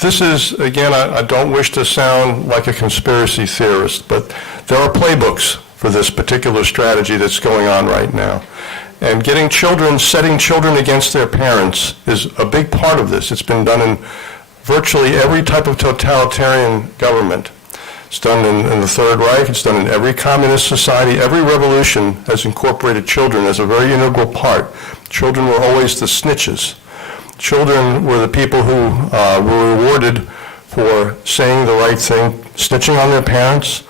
This is, again, I don't wish to sound like a conspiracy theorist, but there are playbooks for this particular strategy that's going on right now. And setting children against their parents is a big part of this. It's been done in virtually every type of totalitarian government. It's done in the Third Reich, it's done in every communist society. Every revolution has incorporated children as a very integral part. Children were always the snitches. Children were the people who were rewarded for saying the right thing, snitching on their parents,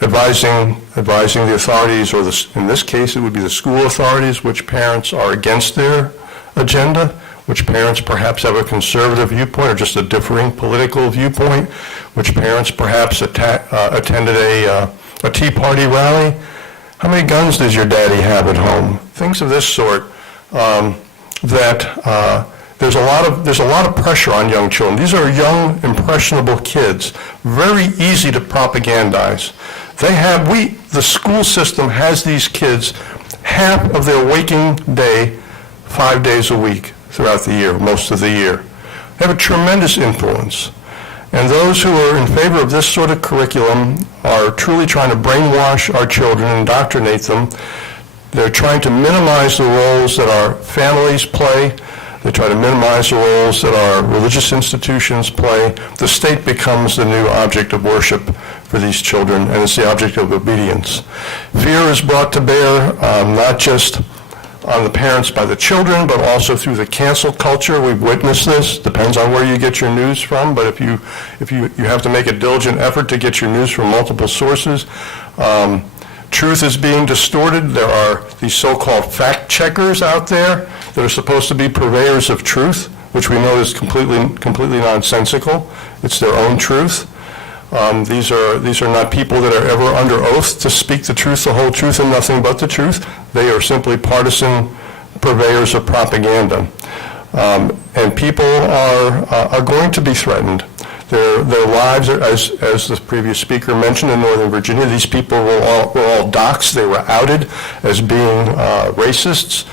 advising the authorities, or in this case, it would be the school authorities, which parents are against their agenda, which parents perhaps have a conservative viewpoint or just a differing political viewpoint, which parents perhaps attended a Tea Party rally. How many guns does your daddy have at home? Things of this sort that there's a lot of pressure on young children. These are young, impressionable kids, very easy to propagandize. The school system has these kids half of their waking day, 5 days a week throughout the year, most of the year. They have a tremendous influence. And those who are in favor of this sort of curriculum are truly trying to brainwash our children, indoctrinate them. They're trying to minimize the roles that our families play. They try to minimize the roles that our religious institutions play. The state becomes the new object of worship for these children, and it's the object of obedience. Fear is brought to bear not just on the parents by the children, but also through the cancel culture. We've witnessed this. Depends on where you get your news from, but if you have to make a diligent effort to get your news from multiple sources. Truth is being distorted. There are these so-called fact checkers out there that are supposed to be purveyors of truth, which we know is completely nonsensical. It's their own truth. These are not people that are ever under oath to speak the truth, the whole truth, and nothing but the truth. They are simply partisan purveyors of propaganda. And people are going to be threatened. Their lives, as the previous speaker mentioned, in Northern Virginia, these people were all doxxed. They were outed as being racists.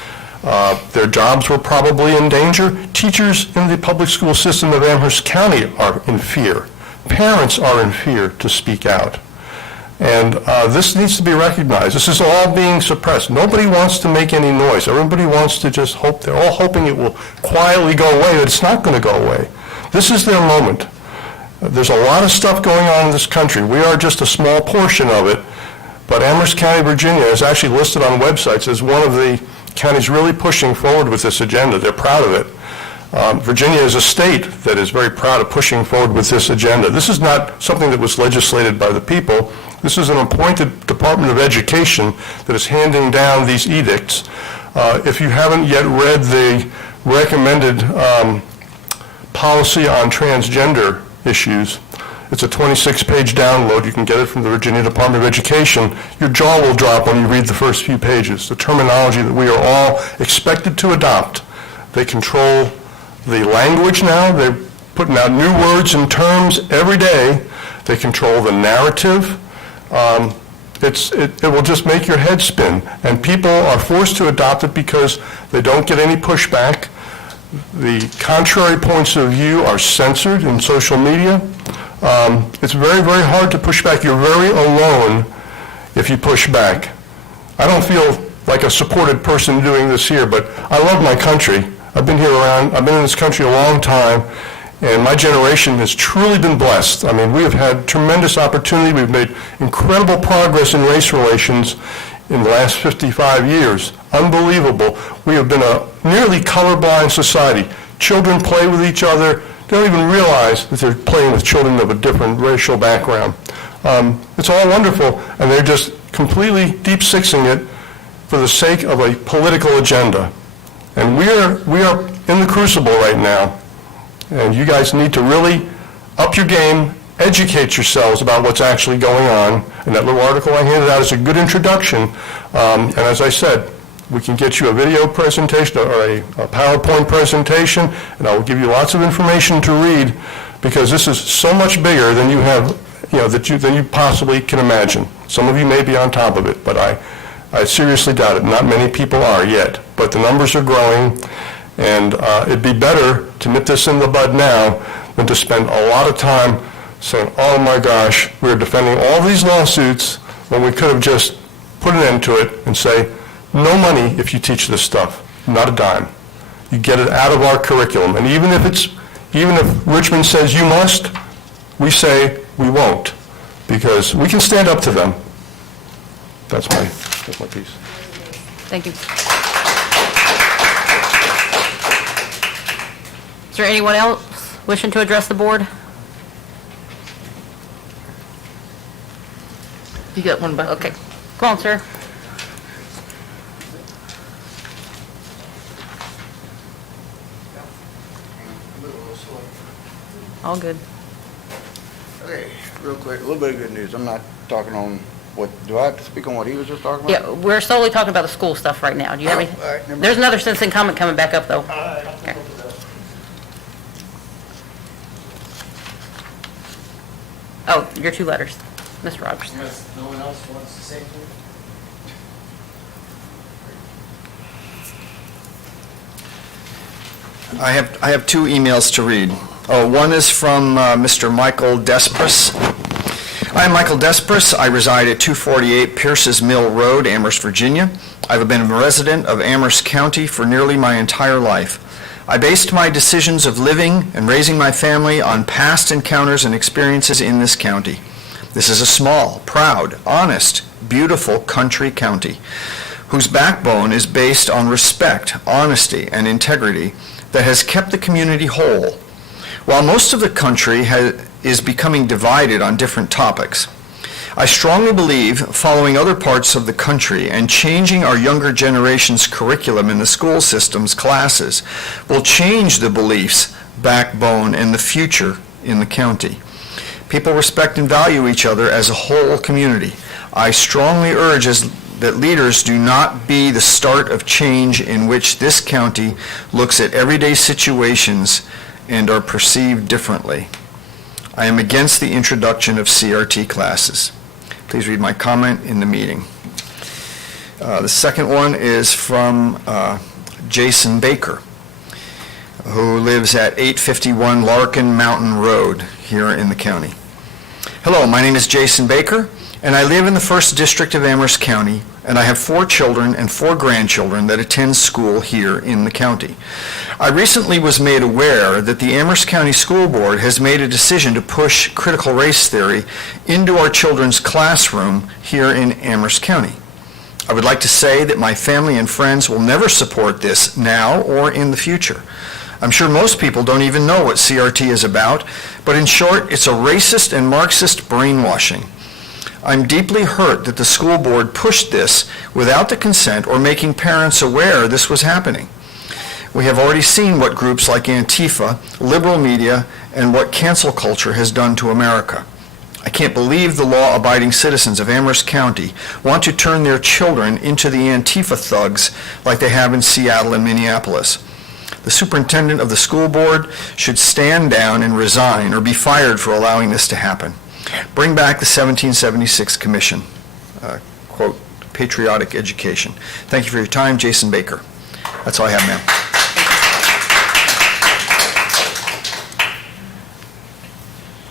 Their jobs were probably in danger. Teachers in the public school system of Amherst County are in fear. Parents are in fear to speak out. And this needs to be recognized. This is all being suppressed. Nobody wants to make any noise. Everybody wants to just hope. They're all hoping it will quietly go away, but it's not going to go away. This is their moment. There's a lot of stuff going on in this country. We are just a small portion of it, but Amherst County, Virginia is actually listed on websites as one of the counties really pushing forward with this agenda. They're proud of it. Virginia is a state that is very proud of pushing forward with this agenda. This is not something that was legislated by the people. This is an appointed Department of Education that is handing down these edicts. If you haven't yet read the recommended policy on transgender issues, it's a 26-page download. You can get it from the Virginia Department of Education. Your jaw will drop when you read the first few pages. The terminology that we are all expected to adopt. They control the language now. They're putting out new words and terms every day. They control the narrative. It will just make your head spin. And people are forced to adopt it because they don't get any pushback. The contrary points of view are censored in social media. It's very, very hard to push back. You're very alone if you push back. I don't feel like a supported person doing this here, but I love my country. I've been in this country a long time, and my generation has truly been blessed. I mean, we have had tremendous opportunity. We've made incredible progress in race relations in the last 55 years. Unbelievable. We have been a nearly colorblind society. Children play with each other. They don't even realize that they're playing with children of a different racial background. It's all wonderful, and they're just completely deep-sixing it for the sake of a political agenda. And we are in the crucible right now, and you guys need to really up your game, educate yourselves about what's actually going on. And that little article I handed out is a good introduction. And as I said, we can get you a video presentation or a PowerPoint presentation, and I will give you lots of information to read, because this is so much bigger than you have, than you possibly can imagine. Some of you may be on top of it, but I seriously doubt it. Not many people are yet, but the numbers are growing, and it'd be better to nip this in the bud now than to spend a lot of time saying, oh my gosh, we're defending all these lawsuits when we could have just put an end to it and say, no money if you teach this stuff, not a dime. You get it out of our curriculum. And even if Richmond says you must, we say we won't, because we can stand up to them. That's my piece. Thank you. Is there anyone else wishing to address the board? You got one back. Okay. Come on, sir. All good. Okay, real quick, a little bit of good news. I'm not talking on what, do I have to speak on what he was just talking about? Yeah, we're solely talking about the school stuff right now. Do you have any? All right, never mind. There's another citizen comment coming back up, though. Okay. Oh, your 2 letters, Mr. Rogers. Unless no one else wants to say anything? I have 2 emails to read. One is from Mr. Michael Despres. I am Michael Despres. I reside at 248 Pierce's Mill Road, Amherst, Virginia. I've been a resident of Amherst County for nearly my entire life. I based my decisions of living and raising my family on past encounters and experiences in this county. This is a small, proud, honest, beautiful country county whose backbone is based on respect, honesty, and integrity that has kept the community whole. While most of the country is becoming divided on different topics, I strongly believe following other parts of the country and changing our younger generation's curriculum in the school system's classes will change the beliefs, backbone, and the future in the county. People respect and value each other as a whole community. I strongly urge that leaders do not be the start of change in which this county looks at everyday situations and are perceived differently. I am against the introduction of CRT classes. Please read my comment in the meeting. The second one is from Jason Baker, who lives at 851 Larkin Mountain Road here in the county. Hello, my name is Jason Baker, and I live in the 1st District of Amherst County, and I have 4 children and 4 grandchildren that attend school here in the county. I recently was made aware that the Amherst County School Board has made a decision to push critical race theory into our children's classroom here in Amherst County. I would like to say that my family and friends will never support this now or in the future. I'm sure most people don't even know what CRT is about, but in short, it's a racist and Marxist brainwashing. I'm deeply hurt that the school board pushed this without the consent or making parents aware this was happening. We have already seen what groups like Antifa, liberal media, and what cancel culture has done to America. I can't believe the law-abiding citizens of Amherst County want to turn their children into the Antifa thugs like they have in Seattle and Minneapolis. The superintendent of the school board should stand down and resign or be fired for allowing this to happen. Bring back the 1776 Commission, quote, patriotic education. Thank you for your time, Jason Baker. That's all I have, ma'am.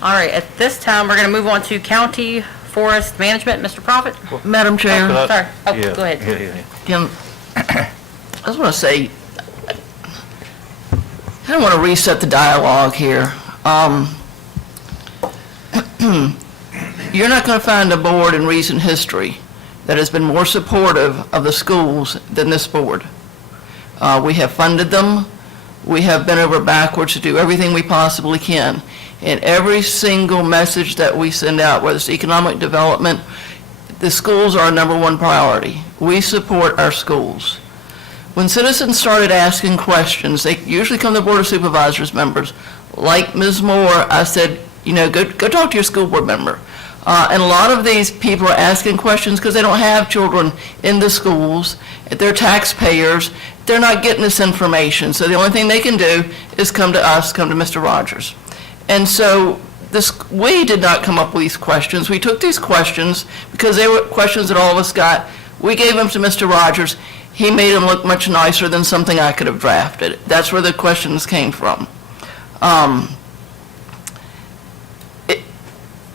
All right, at this time, we're going to move on to County Forest Management. Mr. Prophet? Madam Chair, Sorry. Oh, Yeah, go ahead. yeah. Kim, I just want to say, I don't want to reset the dialogue here. You're not going to find a board in recent history that has been more supportive of the schools than this board. We have funded them. We have bent over backwards to do everything we possibly can. And every single message that we send out, whether it's economic development, the schools are our #1 priority. We support our schools. When citizens started asking questions, they usually come to Board of Supervisors members. Like Ms. Moore, I said, go talk to your school board member. And a lot of these people are asking questions because they don't have children in the schools. They're taxpayers. They're not getting this information. So the only thing they can do is come to us, come to Mr. Rogers. And so we did not come up with these questions. We took these questions because they were questions that all of us got. We gave them to Mr. Rogers. He made them look much nicer than something I could have drafted. That's where the questions came from.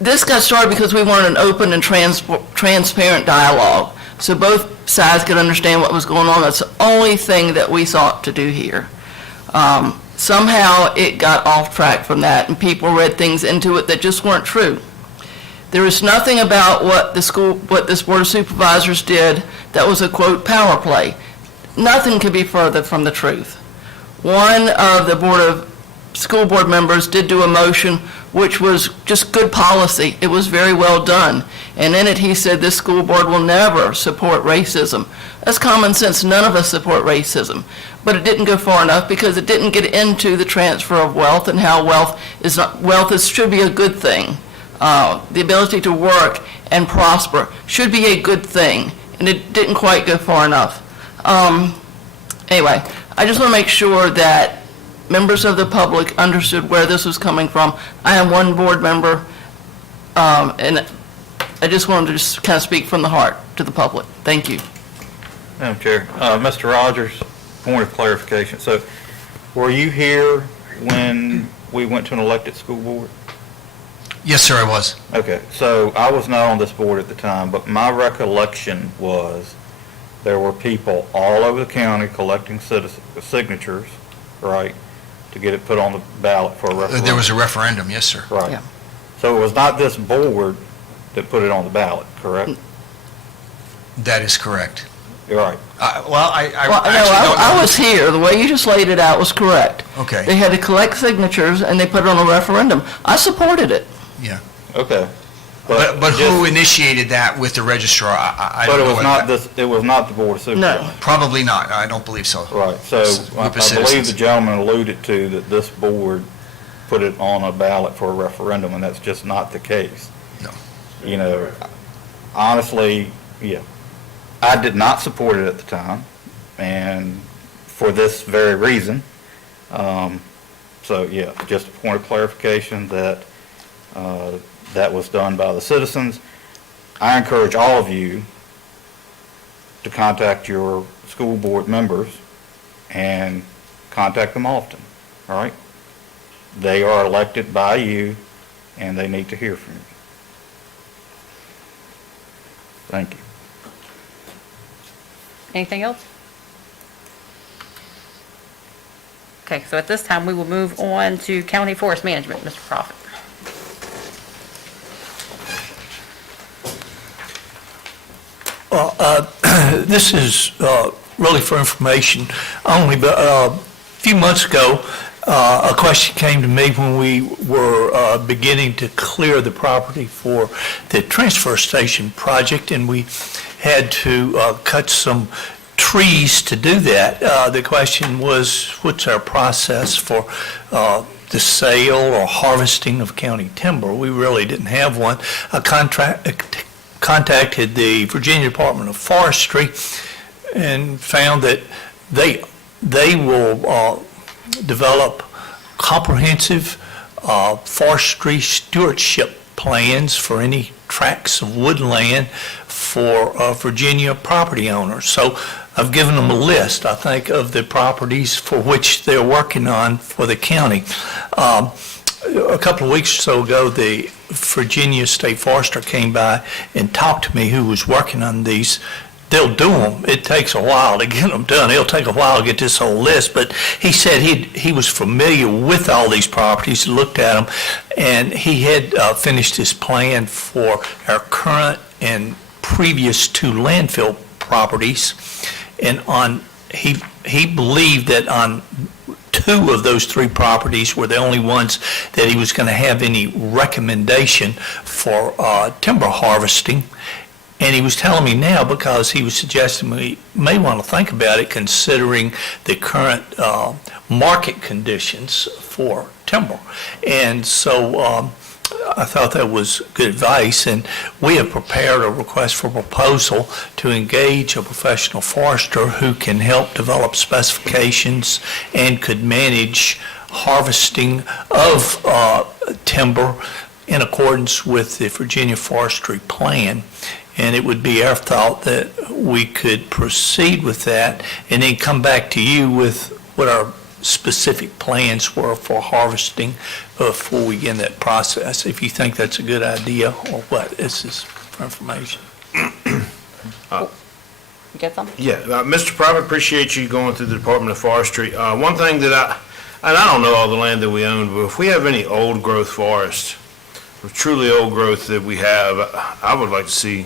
This got started because we wanted an open and transparent dialogue, so both sides could understand what was going on. That's the only thing that we sought to do here. Somehow it got off track from that, and people read things into it that just weren't true. There is nothing about what this Board of Supervisors did that was a, quote, power play. Nothing could be further from the truth. One of the school board members did do a motion which was just good policy. It was very well done. And in it, he said this school board will never support racism. That's common sense. None of us support racism. But it didn't go far enough because it didn't get into the transfer of wealth and how wealth should be a good thing. The ability to work and prosper should be a good thing. And it didn't quite go far enough. Anyway, I just want to make sure that members of the public understood where this was coming from. I am one board member. And I just wanted to just kind of speak from the heart to the public. Thank you. Madam Chair, Mr. Rogers, point of clarification. So were you here when we went to an elected school board? Yes, sir, I was. Okay, so I was not on this board at the time, but my recollection was there were people all over the county collecting signatures, right, to get it put on the ballot for a referendum. There was a referendum, yes, sir. Right. Yeah. So it was not this board that put it on the ballot, correct? That is correct. You're right. Well, I Well, no, actually don't know. I was here. The way you just laid it out was correct. Okay. They had to collect signatures, and they put it on a referendum. I supported it. Yeah. Okay. But who initiated that with the registrar? I But don't it know was whether not that- this, it was not the Board of Supervisors. No. Probably not. I don't believe so. Right, so It's a I group of believe citizens. the gentleman alluded to that this board put it on a ballot for a referendum, and that's just not the case. No. You know, honestly, yeah, I did not support it at the time, and for this very reason. So, yeah, just a point of clarification that that was done by the citizens. I encourage all of you to contact your school board members and contact them often, all right? They are elected by you, and they need to hear from you. Thank you. Anything else? Okay, so at this time, we will move on to County Forest Management, Mr. Prophet. This is really for information only, but a few months ago, a question came to me when we were beginning to clear the property for the transfer station project, and we had to cut some trees to do that. The question was, what's our process for the sale or harvesting of county timber? We really didn't have one. I contacted the Virginia Department of Forestry and found that they will develop comprehensive forestry stewardship plans for any tracts of woodland for Virginia property owners. So I've given them a list, I think, of the properties for which they're working on for the county. A couple of weeks or so ago, the Virginia State Forester came by and talked to me, who was working on these. They'll do them. It takes a while to get them done. It'll take a while to get this whole list, but he said he was familiar with all these properties, looked at them, and he had finished his plan for our current and previous two landfill properties. And he believed that on two of those three properties were the only ones that he was going to have any recommendation for timber harvesting. And he was telling me now, because he was suggesting we may want to think about it, considering the current market conditions for timber. And so I thought that was good advice, and we have prepared a request for proposal to engage a professional forester who can help develop specifications and could manage harvesting of timber in accordance with the Virginia Forestry Plan. And it would be our thought that we could proceed with that and then come back to you with what our specific plans were for harvesting before we begin that process. If you think that's a good idea or what, this is for information. You get something? Yeah, Mr. Prophet, appreciate you going through the Department of Forestry. One thing that and I don't know all the land that we own, but if we have any old growth forests, truly old growth that we have, I would like to see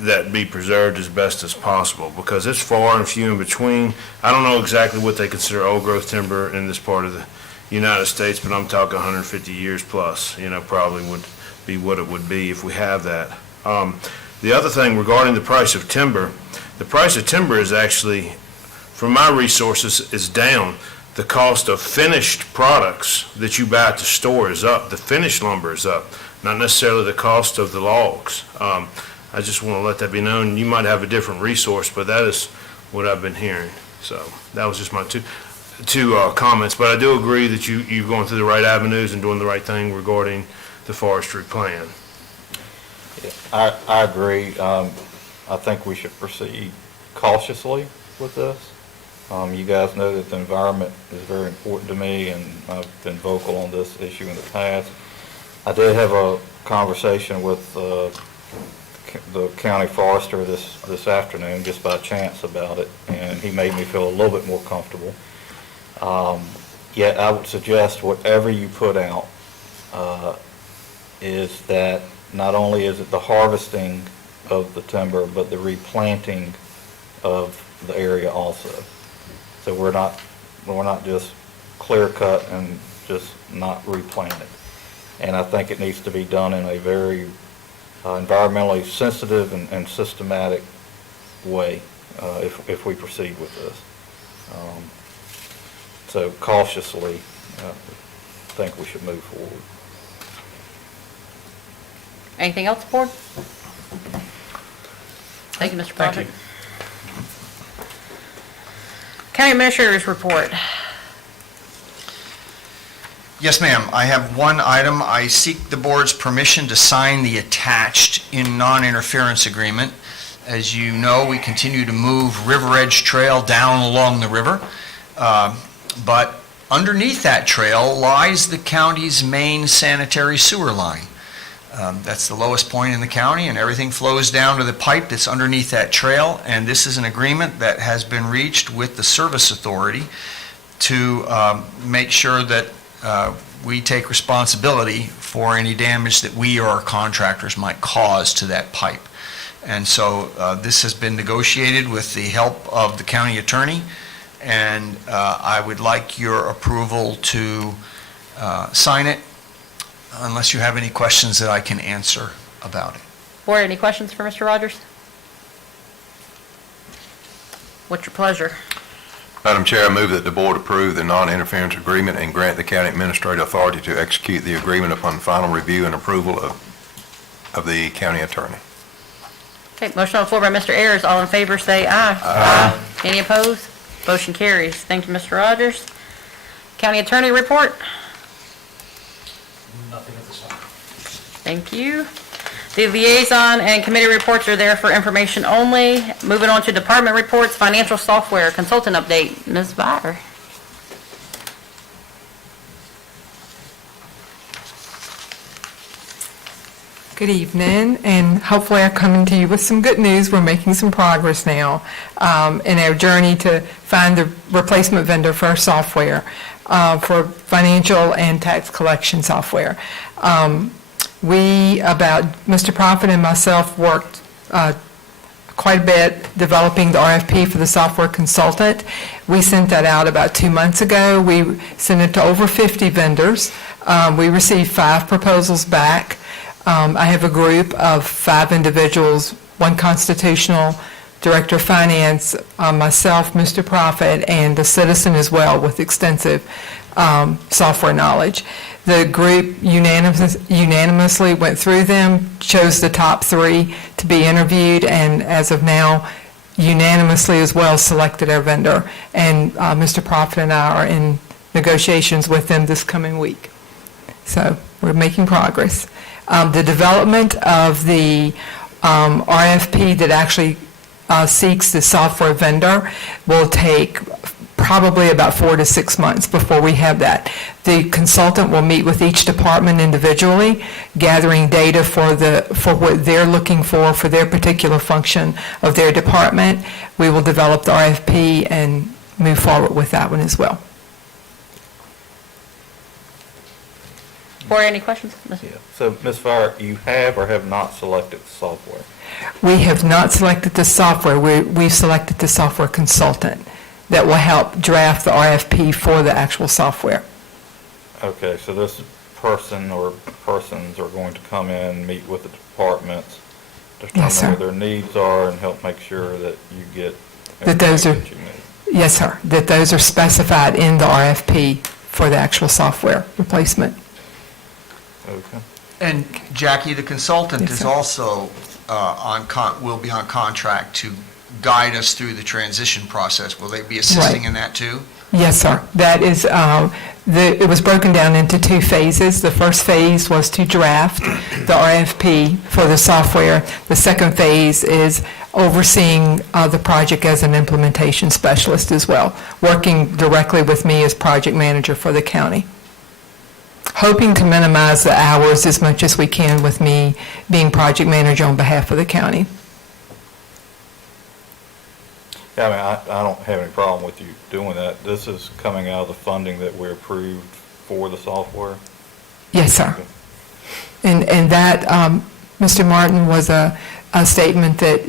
that be preserved as best as possible, because it's far and few in between. I don't know exactly what they consider old growth timber in this part of the United States, but I'm talking 150 years plus, probably would be what it would be if we have that. The other thing regarding the price of timber, the price of timber is actually, from my resources, is down. The cost of finished products that you buy at the store is up. The finished lumber is up, not necessarily the cost of the logs. I just want to let that be known. You might have a different resource, but that is what I've been hearing. So that was just my two comments. But I do agree that you're going through the right avenues and doing the right thing regarding the forestry plan. I agree. I think we should proceed cautiously with this. You guys know that the environment is very important to me, and I've been vocal on this issue in the past. I did have a conversation with the county forester this afternoon, just by chance about it, and he made me feel a little bit more comfortable. Yet I would suggest whatever you put out is that not only is it the harvesting of the timber, but the replanting of the area also. So we're not just clear cut and just not replant it. And I think it needs to be done in a very environmentally sensitive and systematic way if we proceed with this. So cautiously, I think we should move forward. Anything else, board? Thank you, Mr. Prophet. you. County Administrator's report. Yes, ma'am. I have one item. I seek the board's permission to sign the attached in non-interference agreement. As you know, we continue to move River Edge Trail down along the river, but underneath that trail lies the county's main sanitary sewer line. That's the lowest point in the county, and everything flows down to the pipe that's underneath that trail, and this is an agreement that has been reached with the service authority to make sure that we take responsibility for any damage that we or our contractors might cause to that pipe. And so this has been negotiated with the help of the county attorney, and I would like your approval to sign it, unless you have any questions that I can answer about it. Board, any questions for Mr. Rogers? What's your pleasure? Madam Chair, I move that the board approve the non-interference agreement and grant the county administrator authority to execute the agreement upon final review and approval of the county attorney. Okay, motion on the floor by Mr. Ayers. All in favor, say aye. Aye. Any opposed? Motion carries. Thank you, Mr. Rogers. County Attorney report. Nothing at this time. Thank you. The liaison and committee reports are there for information only. Moving on to department reports, financial software consultant update. Ms. Byer. Good evening, and hopefully I'm coming to you with some good news. We're making some progress now in our journey to find the replacement vendor for our software, for financial and tax collection software. Mr. Prophet and myself worked quite a bit developing the RFP for the software consultant. We sent that out about 2 months ago. We sent it to over 50 vendors. We received 5 proposals back. I have a group of 5 individuals, 1 constitutional, director of finance, myself, Mr. Prophet, and a citizen as well with extensive software knowledge. The group unanimously went through them, chose the top 3 to be interviewed, and as of now, unanimously as well selected our vendor. And Mr. Prophet and I are in negotiations with them this coming week. So we're making progress. The development of the RFP that actually seeks the software vendor will take probably about 4 to 6 months before we have that. The consultant will meet with each department individually, gathering data for what they're looking for their particular function of their department. We will develop the RFP and move forward with that one as well. Board, any questions? Yeah. So, Ms. Fire, you have or have not selected the software? We have not selected the software. We've selected the software consultant that will help draft the RFP for the actual software. Okay, so this person or persons are going to come in, meet with the departments, Yes, sir. determine what their needs are, and help make sure that you get That those are, everything that you need. yes, sir, that those are specified in the RFP for the actual software replacement. Okay. And Jackie, the consultant Yes, is sir. also will be on contract to guide us through the transition process. Will they be assisting Right. in that too? Yes, sir. That is, It was broken down into 2 phases. The first phase was to draft the RFP for the software. The second phase is overseeing the project as an implementation specialist as well, working directly with me as project manager for the county, hoping to minimize the hours as much as we can with me being project manager on behalf of the county. Yeah, I mean, I don't have any problem with you doing that. This is coming out of the funding that we approved for the software. Yes, sir. And that, Mr. Martin, was a statement that,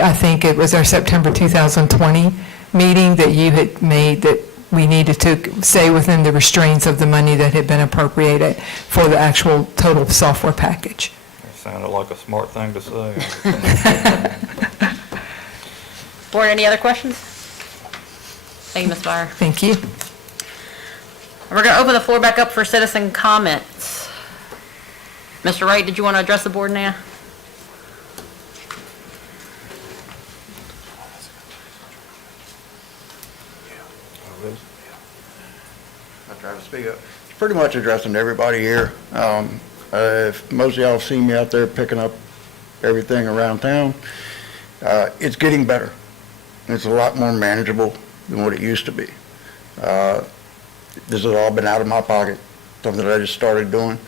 I think it was our September 2020 meeting that you had made, that we needed to stay within the restraints of the money that had been appropriated for the actual total software package. It sounded like a smart thing to say. Board, any other questions? Thank you, Ms. Byer. Thank you. We're going to open the floor back up for citizen comments. Mr. Wright, did you want to address the board now? I try to speak up. It's pretty much addressing everybody here. If most of y'all have seen me out there picking up everything around town, it's getting better. It's a lot more manageable than what it used to be. This has all been out of my pocket, something that I just started doing.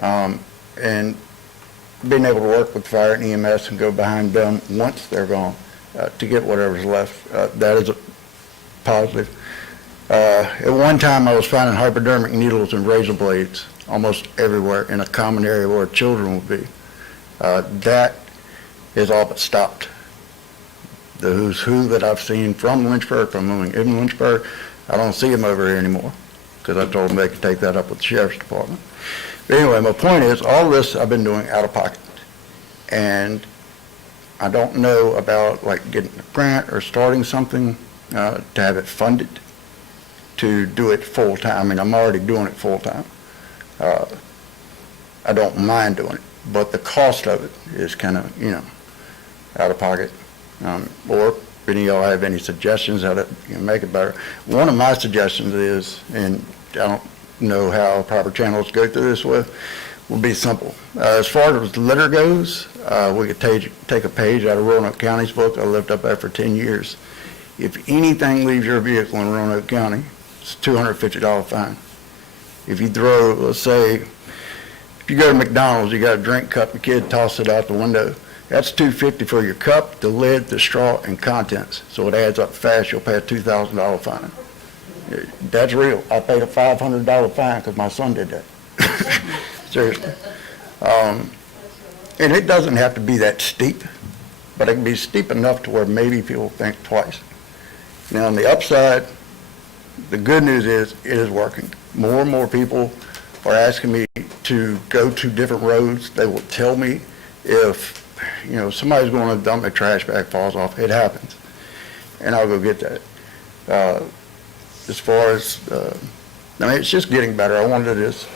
And being able to work with fire and EMS and go behind them once they're gone to get whatever's left, that is a positive. At one time, I was finding hypodermic needles and razor blades almost everywhere in a common area where children would be. That is all but stopped. The who's who that I've seen from Lynchburg, from moving in Lynchburg, I don't see them over here anymore because I told them they could take that up with the sheriff's department. But anyway, my point is, all this I've been doing out of pocket. And I don't know about like getting a grant or starting something to have it funded to do it full time. I mean, I'm already doing it full time. I don't mind doing it, but the cost of it is kind of, out of pocket. Or if any of y'all have any suggestions how to make it better. One of my suggestions is, and I don't know how proper channels go through this with, would be simple. As far as litter goes, we could take a page out of Roanoke County's book. I lived up there for 10 years. If anything leaves your vehicle in Roanoke County, it's a $250 fine. If you throw, let's say, if you go to McDonald's, you got a drink cup, your kid tosses it out the window, that's $250 for your cup, the lid, the straw, and contents. So it adds up fast. You'll pay a $2,000 fine. That's real. I paid a $500 fine because my son did that. Seriously. And it doesn't have to be that steep, but it can be steep enough to where maybe people think twice. Now, on the upside, the good news is it is working. More and more people are asking me to go to different roads. They will tell me if somebody's going to dump, their trash bag falls off. It happens. And I'll go get that. As far as, it's just getting better. I wanted to just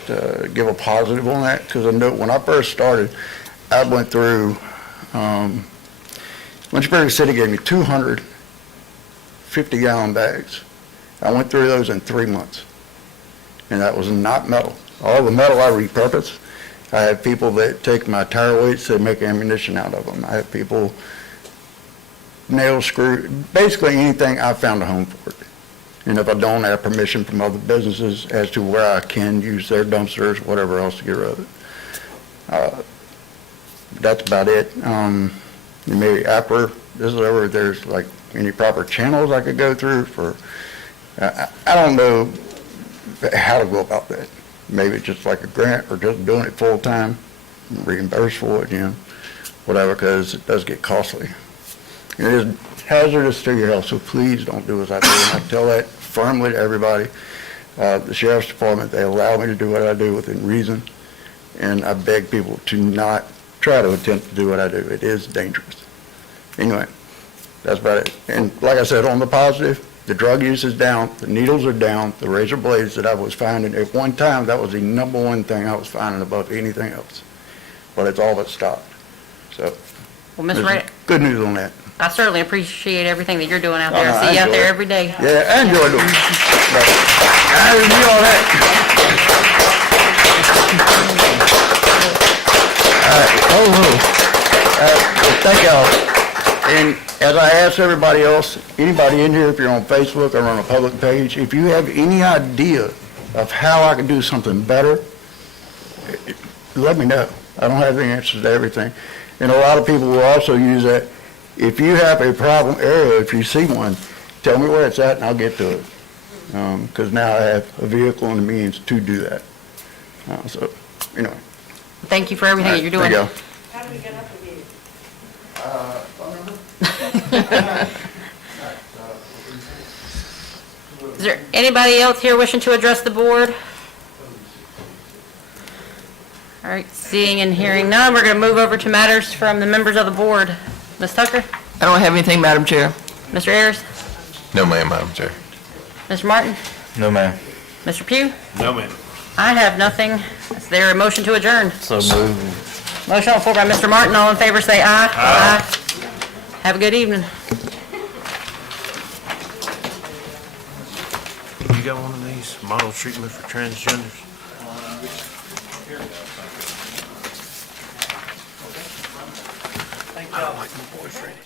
give a positive on that because I know when I first started, I went through, Lynchburg City gave me 200 50-gallon bags. I went through those in 3 months. And that was not metal. All the metal I repurposed. I have people that take my tire weights, they make ammunition out of them. I have people nail, screw, basically anything, I found a home for it. And if I don't, I have permission from other businesses as to where I can use their dumpsters, whatever else to get rid of it. That's about it. Maybe after this is over, there's like any proper channels I could go through for, I don't know how to go about that. Maybe just like a grant or just doing it full time, reimbursed for it, whatever, because it does get costly. It is hazardous to your health, so please don't do as I do. And I tell that firmly to everybody. The sheriff's department, they allow me to do what I do within reason, and I beg people to not try to attempt to do what I do. It is dangerous. Anyway, that's about it. And like I said, on the positive, the drug use is down, the needles are down, the razor blades that I was finding, at one time, that was the number one thing I was finding above anything else. But it's all but stopped. So, Well, Ms. there's Wright, good news on that. I certainly appreciate everything that you're doing out there. Oh, I I see you out enjoy there it. every day. Yeah, I enjoy doing it. I enjoy all that. Thank y'all. And as I ask everybody else, anybody in here, if you're on Facebook or on a public page, if you have any idea of how I can do something better, let me know. I don't have the answers to everything. And a lot of people will also use that. If you have a problem area, if you see one, tell me where it's at and I'll get to it. Because now I have a vehicle and the means to do that. So, anyway. Thank you for everything that you're doing. There you go. How do we get up with you? Is there anybody else here wishing to address the board? All right, seeing and hearing none, we're going to move over to matters from the members of the board. Ms. Tucker? I don't have anything, Madam Chair. Mr. Ayers? No, ma'am, Madam Chair. Mr. Martin? No, ma'am. Mr. Pugh? No, ma'am. I have nothing. Is there a motion to adjourn? So moved. Motion on the floor by Mr. Martin. All in favor, say aye. Aye. Have a good evening. You got one of these, model treatment for transgenders? I don't like my boyfriend.